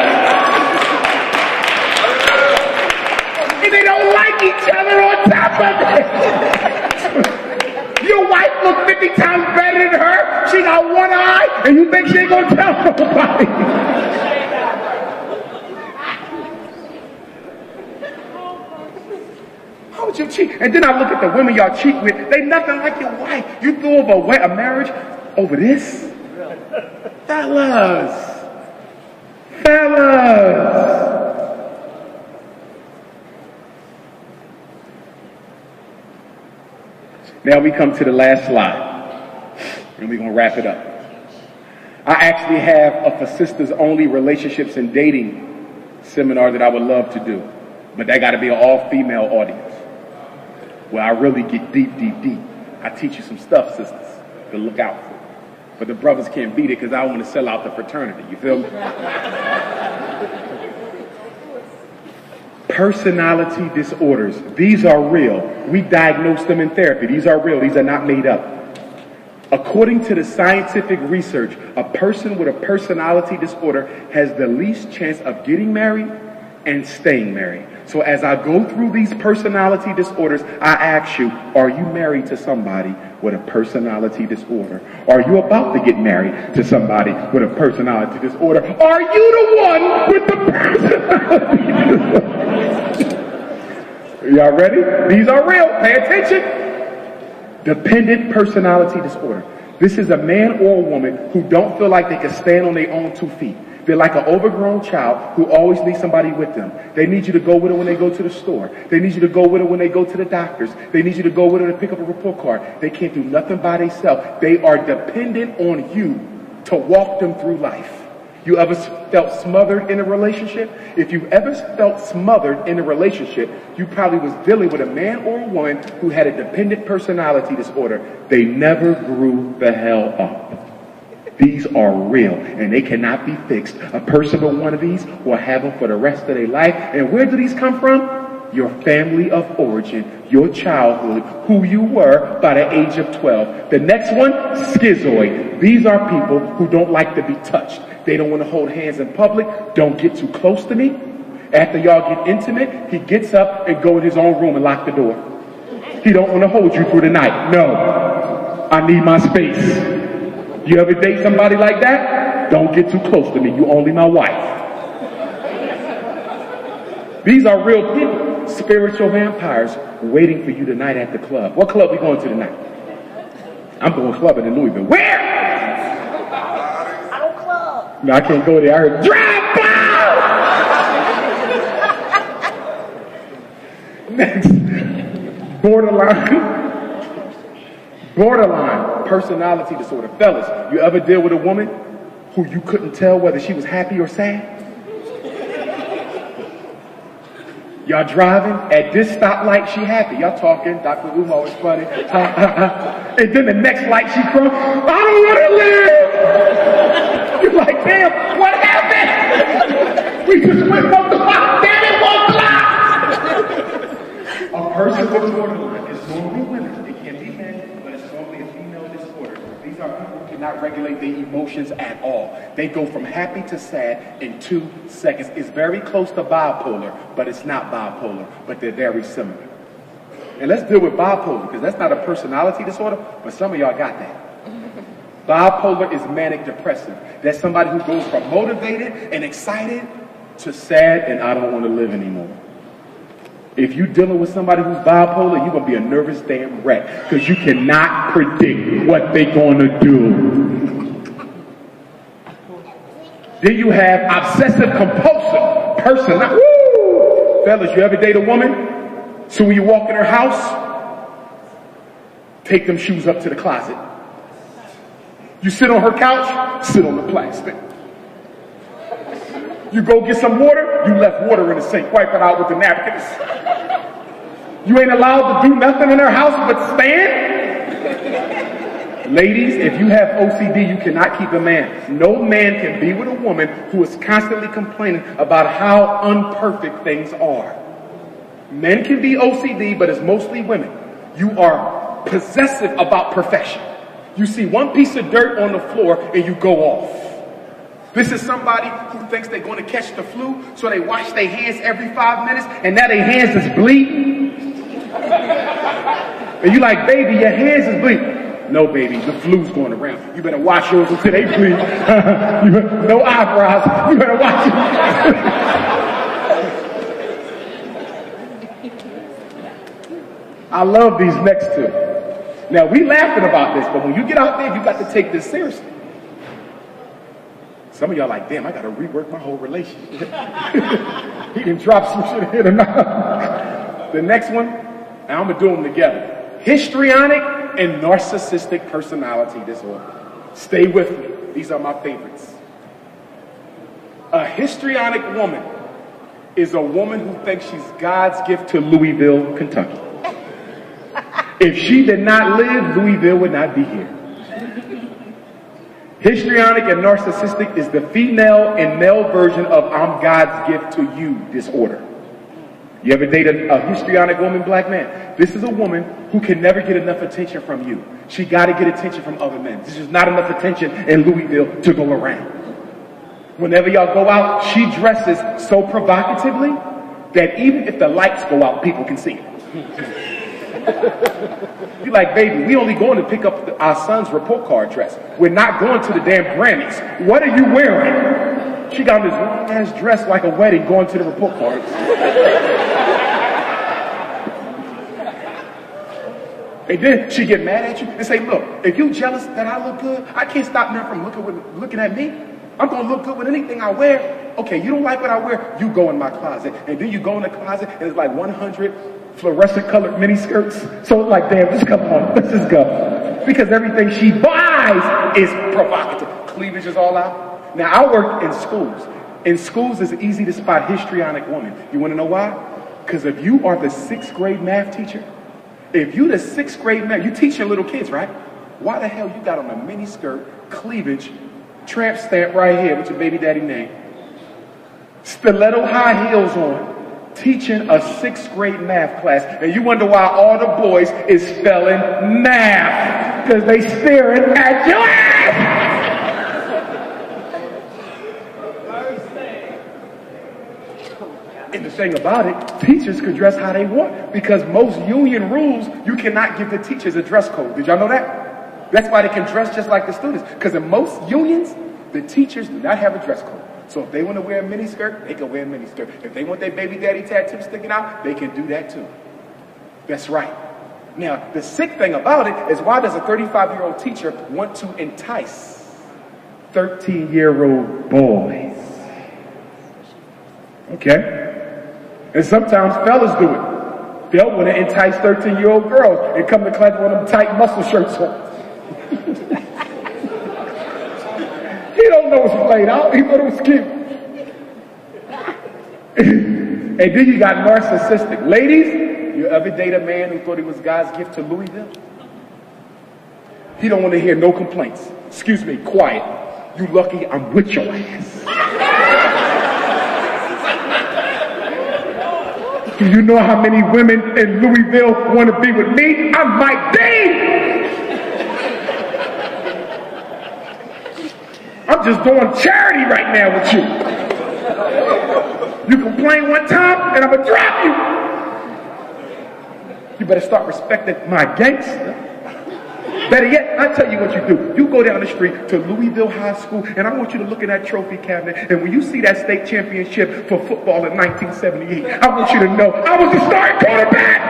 And they don't like each other on top of it. Your wife look 50 times better than her. She got one eye, and you think she ain't gonna tell nobody. How would you cheat? And then I look at the women y'all cheat with. They nothing like your wife. You threw over a marriage over this? Fellas. Now we come to the last slide. And we're going to wrap it up. I actually have a for sisters only relationships and dating seminar that I would love to do. But that got to be an all-female audience. Where I really get deep. I teach you some stuff, sisters, to look out for. But the brothers can't beat it because I don't want to sell out the fraternity. You feel me? Personality disorders. These are real. We diagnose them in therapy. These are real. These are not made up. According to the scientific research, a person with a personality disorder has the least chance of getting married and staying married. So as I go through these personality disorders, I ask you, are you married to somebody with a personality disorder? Are you about to get married to somebody with a personality disorder? Are you the one with the personality disorder? Y'all ready? These are real. Pay attention. Dependent personality disorder. This is a man or a woman who don't feel like they can stand on their own 2 feet. They're like an overgrown child who always needs somebody with them. They need you to go with them when they go to the store. They need you to go with them when they go to the doctors. They need you to go with them to pick up a report card. They can't do nothing by themselves. They are dependent on you to walk them through life. You ever felt smothered in a relationship? If you've ever felt smothered in a relationship, you probably was dealing with a man or a woman who had a dependent personality disorder. They never grew the hell up. These are real, and they cannot be fixed. A person with one of these will have them for the rest of their life. And where do these come from? Your family of origin, your childhood, who you were by the age of 12. The next one, schizoid. These are people who don't like to be touched. They don't want to hold hands in public. Don't get too close to me. After y'all get intimate, he gets up and go in his own room and lock the door. He don't want to hold you through the night. No, I need my space. You ever date somebody like that? Don't get too close to me. You only my wife. These are real people, spiritual vampires waiting for you tonight at the club. What club we going to tonight? I'm going clubbing in Louisville. Where? I don't club. No, I can't go there. I heard drop out. Next, borderline personality disorder. Fellas, you ever deal with a woman who you couldn't tell whether she was happy or sad? Y'all driving, at this stoplight she happy. Y'all talking, Dr. Umar is funny. And then the next light she crying, I don't want to live. You're like, damn, what happened? We just went from the block, damn it, one block. A person with borderline is normally women. It can be men, but it's normally a female disorder. These are people who cannot regulate their emotions at all. They go from happy to sad in 2 seconds. It's very close to bipolar, but it's not bipolar, but they're very similar. And let's deal with bipolar, because that's not a personality disorder, but some of y'all got that. Bipolar is manic depressive. That's somebody who goes from motivated and excited to sad and I don't want to live anymore. If you're dealing with somebody who's bipolar, you're going to be a nervous damn wreck because you cannot predict what they're going to do. Then you have obsessive compulsive personality. Woo! Fellas, you ever date a woman? So when you walk in her house, take them shoes up to the closet. You sit on her couch, sit on the plastic. You go get some water, you left water in the sink, wipe it out with the napkins. You ain't allowed to do nothing in her house but stand. Ladies, if you have OCD, you cannot keep a man. No man can be with a woman who is constantly complaining about how unperfect things are. Men can be OCD, but it's mostly women. You are possessive about perfection. You see one piece of dirt on the floor and you go off. This is somebody who thinks they're going to catch the flu, so they wash their hands every 5 minutes, and now their hands is bleeding. And you like, baby, your hands is bleeding. No, baby, the flu's going around. You better wash yours until they bleed. No eyebrows. You better wash it. I love these next two. Now, we laughing about this, but when you get out there, you got to take this seriously. Some of y'all like, damn, I got to rework my whole relationship. He can drop some shit here tonight. The next one, and I'm going to do them together. Histrionic and narcissistic personality disorder. Stay with me. These are my favorites. A histrionic woman is a woman who thinks she's God's gift to Louisville, Kentucky. If she did not live, Louisville would not be here. Histrionic and narcissistic is the female and male version of I'm God's gift to you disorder. You ever dated a histrionic woman, black man? This is a woman who can never get enough attention from you. She got to get attention from other men. There's just not enough attention in Louisville to go around. Whenever y'all go out, she dresses so provocatively that even if the lights go out, people can see it. You're like, baby, we only going to pick up our son's report card dress. We're not going to the damn Grammys. What are you wearing? She got this long ass dress like a wedding going to the report card. And then she get mad at you and say, look, if you jealous that I look good, I can't stop them from looking at me. I'm going to look good with anything I wear. Okay, you don't like what I wear, you go in my closet. And then you go in the closet and it's like 100 fluorescent colored mini skirts. So it's like, damn, just come on, let's just go. Because everything she buys is provocative. Cleavage is all out. Now, I work in schools. In schools, it's easy to spot histrionic women. You want to know why? Because if you are the 6th grade math teacher, if you the 6th grade math, you teach your little kids, right? Why the hell you got on a mini skirt, cleavage, tramp stamp right here with your baby daddy name, stiletto high heels on, teaching a 6th grade math class, and you wonder why all the boys is spelling math, because they staring at your ass. And the thing about it, teachers could dress how they want, because most union rules, you cannot give the teachers a dress code. Did y'all know that? That's why they can dress just like the students, because in most unions, the teachers do not have a dress code. So if they want to wear a mini skirt, they can wear a mini skirt. If they want their baby daddy tattoo sticking out, they can do that too. That's right. Now, the sick thing about it is, why does a 35-year-old teacher want to entice 13-year-old boys? Okay? And sometimes fellas do it. They'll want to entice 13-year-old girls and come to class with them tight muscle shirts on. He don't know it's played out. He thought it was cute. And then you got narcissistic. Ladies, you ever date a man who thought he was God's gift to Louisville? He don't want to hear no complaints. Excuse me, quiet. You lucky I'm with your ass. Do you know how many women in Louisville want to be with me? I might be. I'm just doing charity right now with you. You complain one time and I'm gonna drop you. You better start respecting my gangster. Better yet, I tell you what you do. You go down the street to Louisville High School, and I want you to look in that trophy cabinet, and when you see that state championship for football in 1978, I want you to know I was the starting quarterback.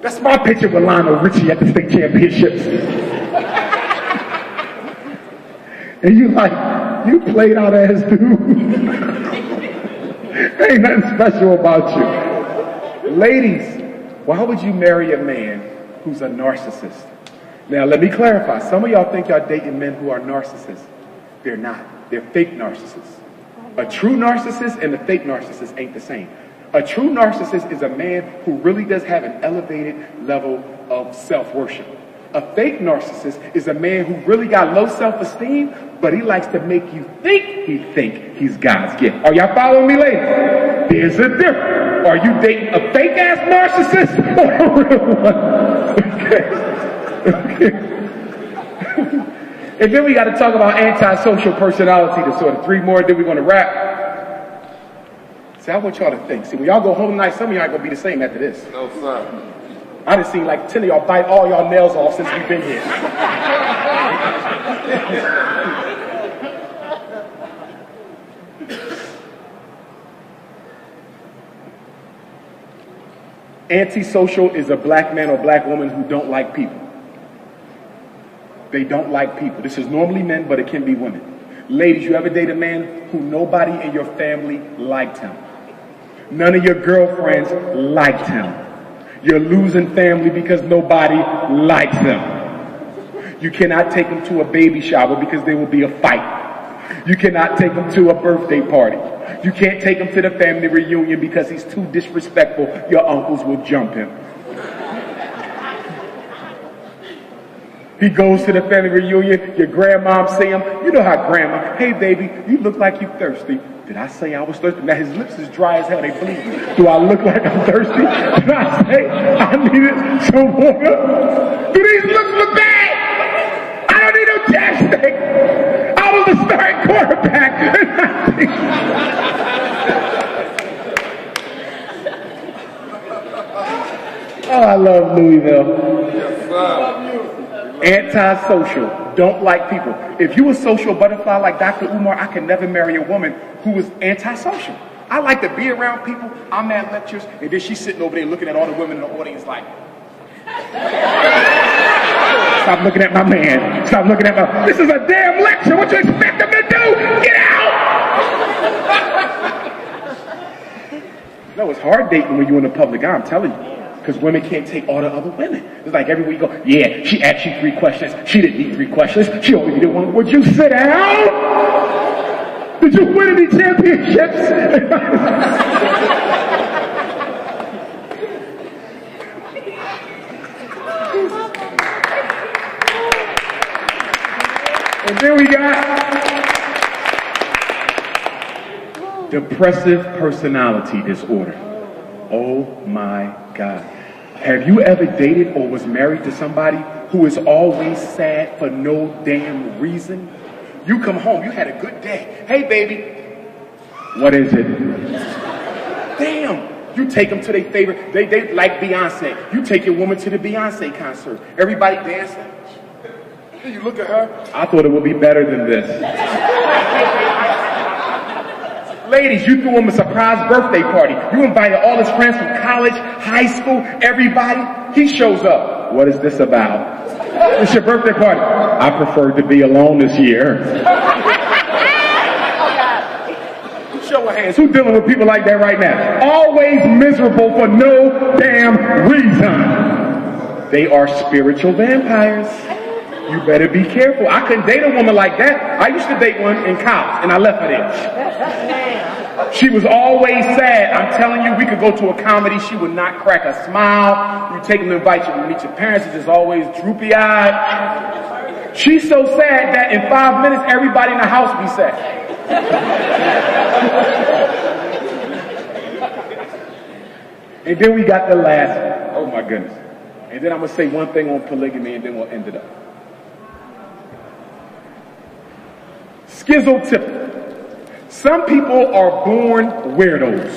That's my picture with Lionel Richie at the state championships. And you like, you played out ass dude. Ain't nothing special about you. Ladies, why would you marry a man who's a narcissist? Now, let me clarify. Some of y'all think y'all dating men who are narcissists. They're not. They're fake narcissists. A true narcissist and a fake narcissist ain't the same. A true narcissist is a man who really does have an elevated level of self-worship. A fake narcissist is a man who really got low self-esteem, but he likes to make you think he's God's gift. Are y'all following me, ladies? There's a difference. Are you dating a fake-ass narcissist or a real one? Okay. And then we got to talk about antisocial personality disorder. 3 more, then we're going to wrap. See, I want y'all to think. See, when y'all go home tonight, some of y'all ain't going to be the same after this. No, sir. I done seen like 10 of y'all bite all y'all nails off since we've been here. Antisocial is a black man or black woman who don't like people. They don't like people. This is normally men, but it can be women. Ladies, you ever date a man who nobody in your family liked him? None of your girlfriends liked him. You're losing family because nobody likes them. You cannot take them to a baby shower because there will be a fight. You cannot take them to a birthday party. You can't take him to the family reunion because he's too disrespectful. Your uncles will jump him. He goes to the family reunion, your grandmom see him. You know how grandma, hey baby, you look like you thirsty. Did I say I was thirsty? Now his lips is dry as hell, they bleed. Do I look like I'm thirsty? Did I say I needed some water? Do these looks look bad? I don't need no chapstick. I was the starting quarterback. Oh, I love Louisville. Yes, sir. Antisocial, don't like people. If you a social butterfly like Dr. Umar, I can never marry a woman who is antisocial. I like to be around people. I'm at lectures, and then she's sitting over there looking at all the women in the audience like, stop looking at my man. Stop looking at my, this is a damn lecture. What you expect them to do? Get out! No, it's hard dating when you're in the public eye, I'm telling you. Because women can't take all the other women. It's like everywhere you go, yeah, she asked you 3 questions. She didn't need 3 questions. She only needed 1. Would you sit down? Did you win any championships? And then we got depressive personality disorder. Oh my God. Have you ever dated or was married to somebody who is always sad for no damn reason? You come home, you had a good day. Hey baby, what is it? Damn. You take them to their favorite, they like Beyonce. You take your woman to the Beyonce concert. Everybody dancing. And you look at her, I thought it would be better than this. Ladies, you threw him a surprise birthday party. You invited all his friends from college, high school, everybody. He shows up. What is this about? It's your birthday party. I prefer to be alone this year. Show of hands. Who's dealing with people like that right now? Always miserable for no damn reason. They are spiritual vampires. You better be careful. I couldn't date a woman like that. I used to date one in college, and I left her there. She was always sad. I'm telling you, we could go to a comedy. She would not crack a smile. You take them to invite you to meet your parents. It's just always droopy-eyed. She's so sad that in 5 minutes, everybody in the house be sad. And then we got the last one. Oh, my goodness. And then I'm going to say one thing on polygamy, and then we'll end it up. Schizotypical. Some people are born weirdos.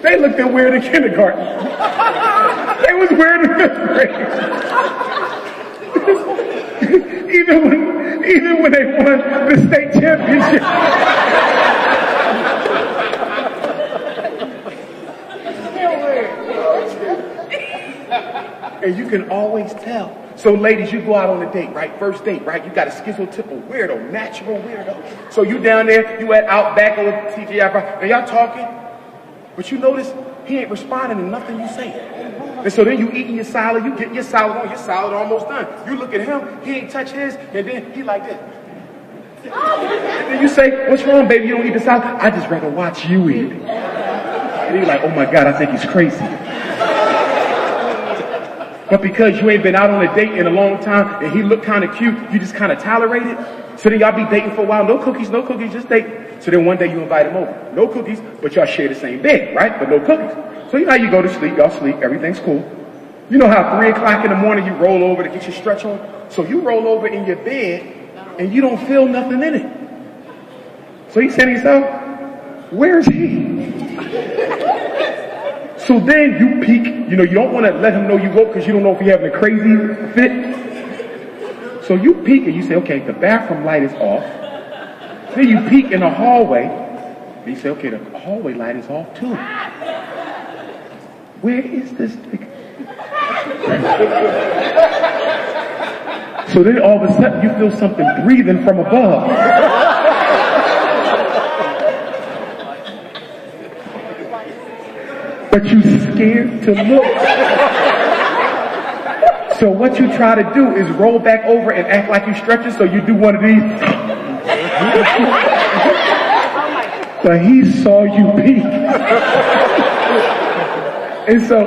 They looked at weird in kindergarten. They was weird in 5th grade. even when they won the state championship. And you can always tell. So ladies, you go out on a date, right? First date, right? You got a schizotypical weirdo, natural weirdo. So you down there, you at Outback or TGI, and y'all talking, but you notice he ain't responding to nothing you say. And so then you eating your salad, you getting your salad on, your salad almost done. You look at him, he ain't touch his, and then he like this. And then you say, what's wrong, baby? You don't eat the salad? I just rather watch you eat it. And he's like, oh my God, I think he's crazy. But because you ain't been out on a date in a long time and he looked kind of cute, you just kind of tolerate it. So then y'all be dating for a while. No cookies, just date. So then one day you invite him over. No cookies, but y'all share the same bed, right? But no cookies. So you know how you go to sleep, y'all sleep, everything's cool. You know how 3 o'clock in the morning you roll over to get your stretch on? So you roll over in your bed and you don't feel nothing in it. So you say to yourself, where's he? So then you peek, you know, you don't want to let him know you woke because you don't know if he's having a crazy fit. So you peek and you say, okay, the bathroom light is off. Then you peek in the hallway and you say, okay, the hallway light is off too. Where is this nigga? So then all of a sudden you feel something breathing from above. But you scared to look. So what you try to do is roll back over and act like you're stretching, so you do one of these. But he saw you peek. And so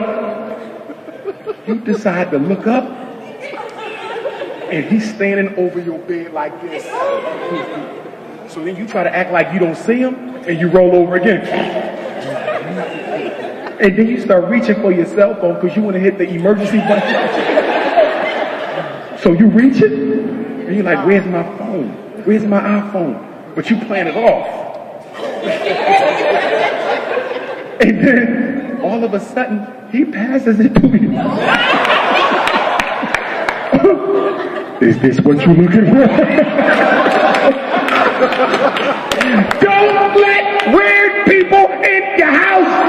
you decide to look up, and he's standing over your bed like this. So then you try to act like you don't see him, and you roll over again. And then you start reaching for your cell phone because you want to hit the emergency button. So you reach it, and you're like, where's my phone? Where's my iPhone? But you plan it off. And then all of a sudden, he passes it to you. Is this what you're looking for? Don't let weird people in your house.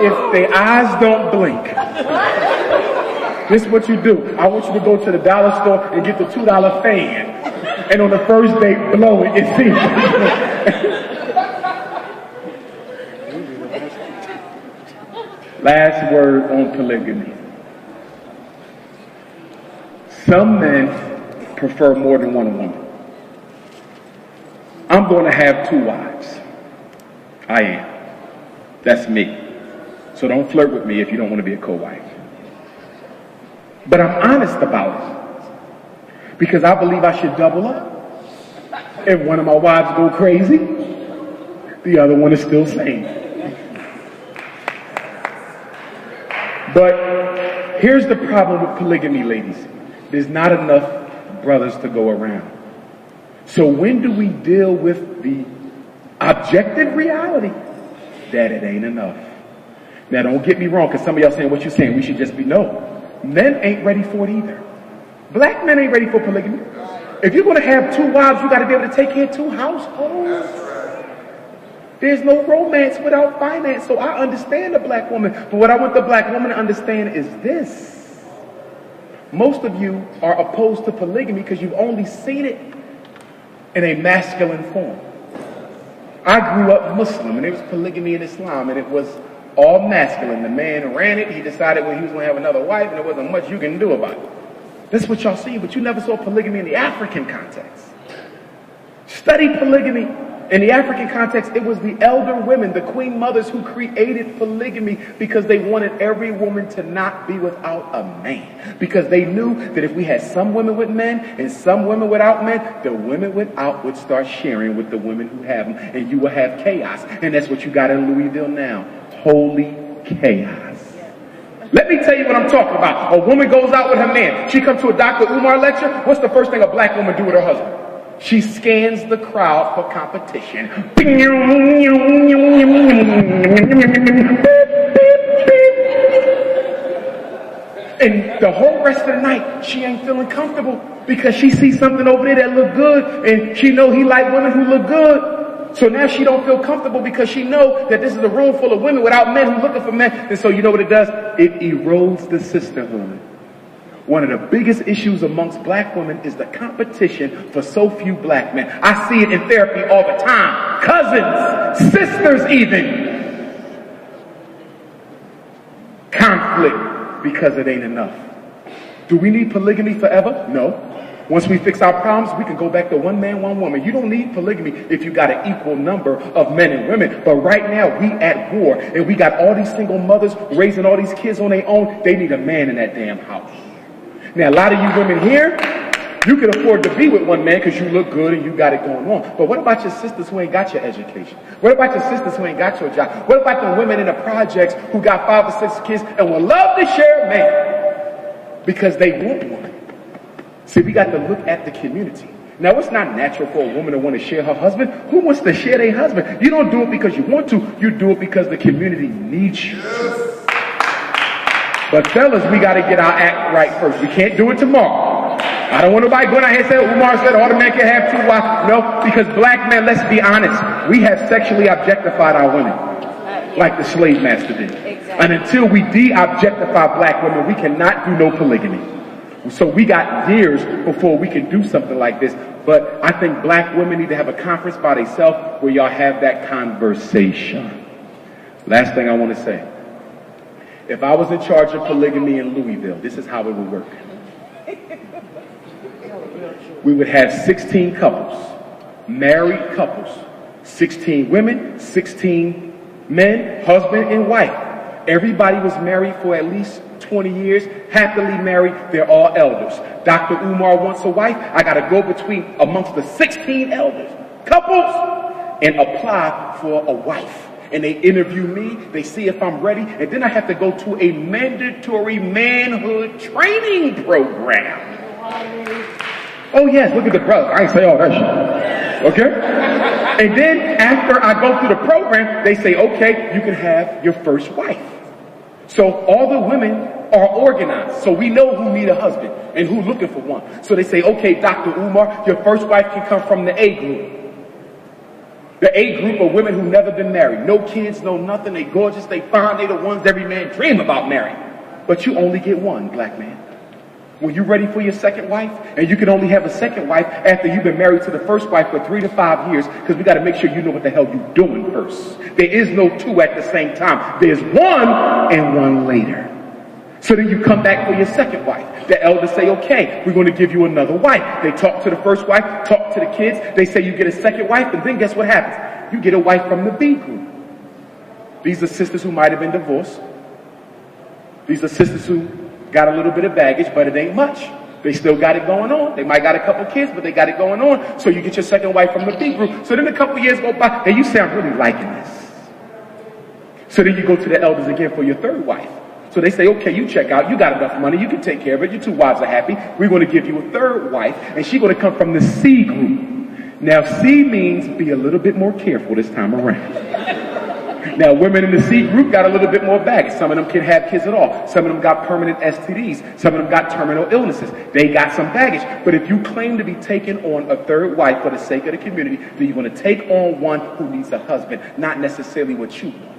If their eyes don't blink, this is what you do. I want you to go to the dollar store and get the $2 fan. And on the first date, blow it and see. Last word on polygamy. Some men prefer more than one woman. I'm going to have 2 wives. I am. That's me. So don't flirt with me if you don't want to be a co-wife. But I'm honest about it. Because I believe I should double up. If one of my wives go crazy, the other one is still sane. But here's the problem with polygamy, ladies. There's not enough brothers to go around. So when do we deal with the objective reality that it ain't enough? Now don't get me wrong, because some of y'all saying what you're saying, we should just be no. Men ain't ready for it either. Black men ain't ready for polygamy. If you're going to have 2 wives, you got to be able to take care of 2 households. There's no romance without finance. So I understand the black woman. But what I want the black woman to understand is this. Most of you are opposed to polygamy because you've only seen it in a masculine form. I grew up Muslim, and it was polygamy in Islam, and it was all masculine. The man ran it. He decided when he was going to have another wife, and there wasn't much you can do about it. That's what y'all see, but you never saw polygamy in the African context. Study polygamy in the African context. It was the elder women, the queen mothers, who created polygamy because they wanted every woman to not be without a man. Because they knew that if we had some women with men and some women without men, the women without would start sharing with the women who have them, and you will have chaos. And that's what you got in Louisville now. Holy chaos. Let me tell you what I'm talking about. A woman goes out with her man. She comes to a Dr. Umar lecture. What's the first thing a black woman do with her husband? She scans the crowd for competition. And the whole rest of the night, she ain't feeling comfortable because she sees something over there that look good, and she know he like women who look good. So now she don't feel comfortable because she know that this is a room full of women without men who looking for men. And so you know what it does? It erodes the sisterhood. One of the biggest issues amongst black women is the competition for so few black men. I see it in therapy all the time. Cousins, sisters even. conflict because it ain't enough. Do we need polygamy forever? No. Once we fix our problems, we can go back to one man, one woman. You don't need polygamy if you got an equal number of men and women. But right now, we at war, and we got all these single mothers raising all these kids on their own. They need a man in that damn house. Now, a lot of you women here, you can afford to be with one man because you look good and you got it going on. But what about your sisters who ain't got your education? What about your sisters who ain't got your job? What about the women in the projects who got 5 or 6 kids and would love to share a man because they want one? See, we got to look at the community. Now, it's not natural for a woman to want to share her husband. Who wants to share their husband? You don't do it because you want to. You do it because the community needs you. But fellas, we got to get our act right first. We can't do it tomorrow. I don't want nobody going out here and saying, Umar said all the men can have 2 wives. No, because black men, let's be honest, we have sexually objectified our women like the slave master did. Exactly. And until we de-objectify black women, we cannot do no polygamy. So we got years before we can do something like this. But I think black women need to have a conference by themselves where y'all have that conversation. Last thing I want to say. If I was in charge of polygamy in Louisville, this is how it would work. We would have 16 couples, married couples, 16 women, 16 men, husband and wife. Everybody was married for at least 20 years, happily married, they're all elders. Dr. Umar wants a wife, I gotta go amongst the 16 elders, couples, and apply for a wife. And they interview me, they see if I'm ready, and then I have to go to a mandatory manhood training program. Oh yes, look at the brother, I ain't say all that shit, okay? And then after I go through the program, they say, okay, you can have your first wife. So all the women are organized. So we know who need a husband and who looking for one. So they say, okay, Dr. Umar, your first wife can come from the A group. The A group are women who never been married. No kids, no nothing. They gorgeous, they fine, they the ones every man dream about marrying. But you only get one, black man. When you're ready for your second wife, and you can only have a second wife after you've been married to the first wife for 3 to 5 years, because we got to make sure you know what the hell you're doing first. There is no 2 at the same time. There's 1 and 1 later. So then you come back for your second wife. The elders say, okay, we're going to give you another wife. They talk to the first wife, talk to the kids. They say you get a second wife, and then guess what happens? You get a wife from the B group. These are sisters who might have been divorced. These are sisters who got a little bit of baggage, but it ain't much. They still got it going on. They might got a couple kids, but they got it going on. So you get your second wife from the B group. So then a couple years go by, and you say, I'm really liking this. So then you go to the elders again for your third wife. So they say, okay, you check out. You got enough money. You can take care of it. Your 2 wives are happy. We're going to give you a third wife, and she's going to come from the C group. Now, C means be a little bit more careful this time around. Now, women in the C group got a little bit more baggage. Some of them can't have kids at all. Some of them got permanent STDs. Some of them got terminal illnesses. They got some baggage. But if you claim to be taking on a third wife for the sake of the community, then you're going to take on one who needs a husband, not necessarily what you want.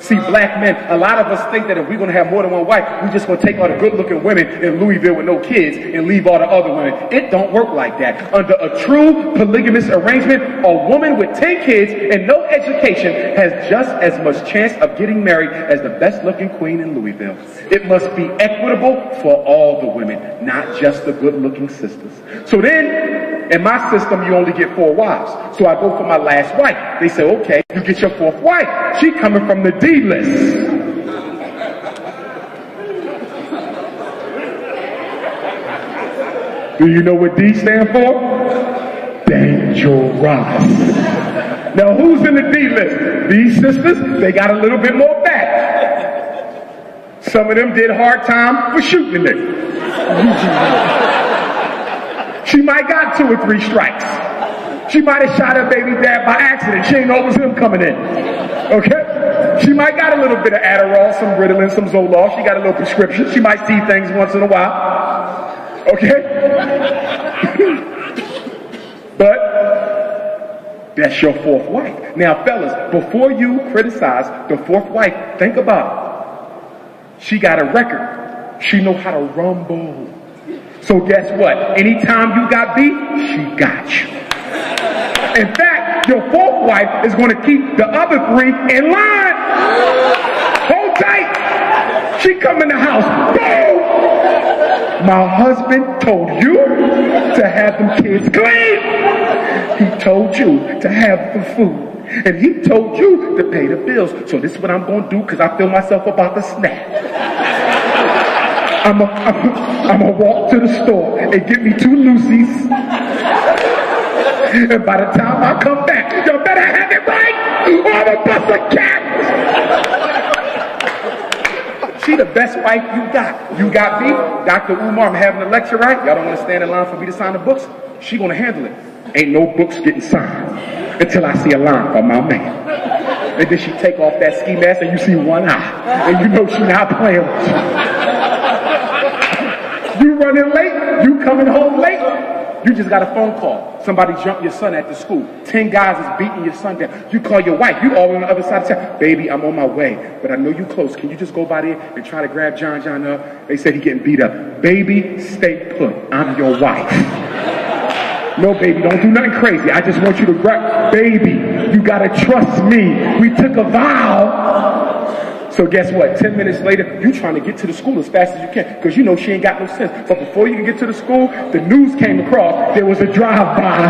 See, black men, a lot of us think that if we're going to have more than one wife, we're just going to take all the good-looking women in Louisville with no kids and leave all the other women. It don't work like that. Under a true polygamous arrangement, a woman with 10 kids and no education has just as much chance of getting married as the best-looking queen in Louisville. It must be equitable for all the women, not just the good-looking sisters. So then, in my system, you only get 4 wives. So I go for my last wife. They say, okay, you get your 4th wife. She coming from the D list. Do you know what D stand for? Dangerous. Now who's in the D list? These sisters, they got a little bit more back. Some of them did hard time for shooting it. She might got 2 or 3 strikes. She might have shot her baby dad by accident. She ain't know it was him coming in. Okay? She might got a little bit of Adderall, some Ritalin, some Zoloft. She got a little prescription. She might see things once in a while. Okay? But that's your 4th wife. Now, fellas, before you criticize the 4th wife, think about it. She got a record. She know how to rumble. So guess what? Anytime you got beat, she got you. In fact, your 4th wife is going to keep the other 3 in line. Hold tight. She come in the house My husband told you to have them kids clean. He told you to have the food. And he told you to pay the bills. So this is what I'm going to do because I feel myself about to snap. I'm going to walk to the store and get me 2 Lucy's. And by the time I come back, you better have it right or I'm going to bust a cap. She the best wife you got. You got me, Dr. Umar, I'm having a lecture, right? Y'all don't want to stand in line for me to sign the books? She going to handle it. Ain't no books getting signed until I see a line from my man. And then she take off that ski mask and you see one eye. And you know she not playing with you. You running late, you coming home late. You just got a phone call. Somebody jumped your son at the school. 10 guys is beating your son down. You call your wife. You all on the other side of town. Baby, I'm on my way, but I know you close. Can you just go by there and try to grab John up? They said he getting beat up. Baby, stay put. I'm your wife. No, baby, don't do nothing crazy. I just want you to grab. Baby, you gotta trust me. We took a vow. So guess what? 10 minutes later, you trying to get to the school as fast as you can because you know she ain't got no sense. But before you can get to the school, the news came across. There was a drive-by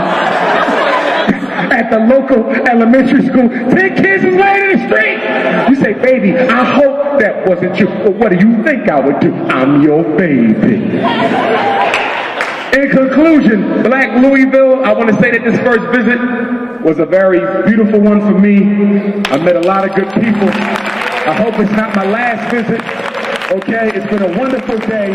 at the local elementary school. 10 kids was laying in the street. You say, baby, I hope that wasn't you. Well, what do you think I would do? I'm your baby. In conclusion, Black Louisville, I want to say that this first visit was a very beautiful one for me. I met a lot of good people. I hope it's not my last visit, okay? It's been a wonderful day.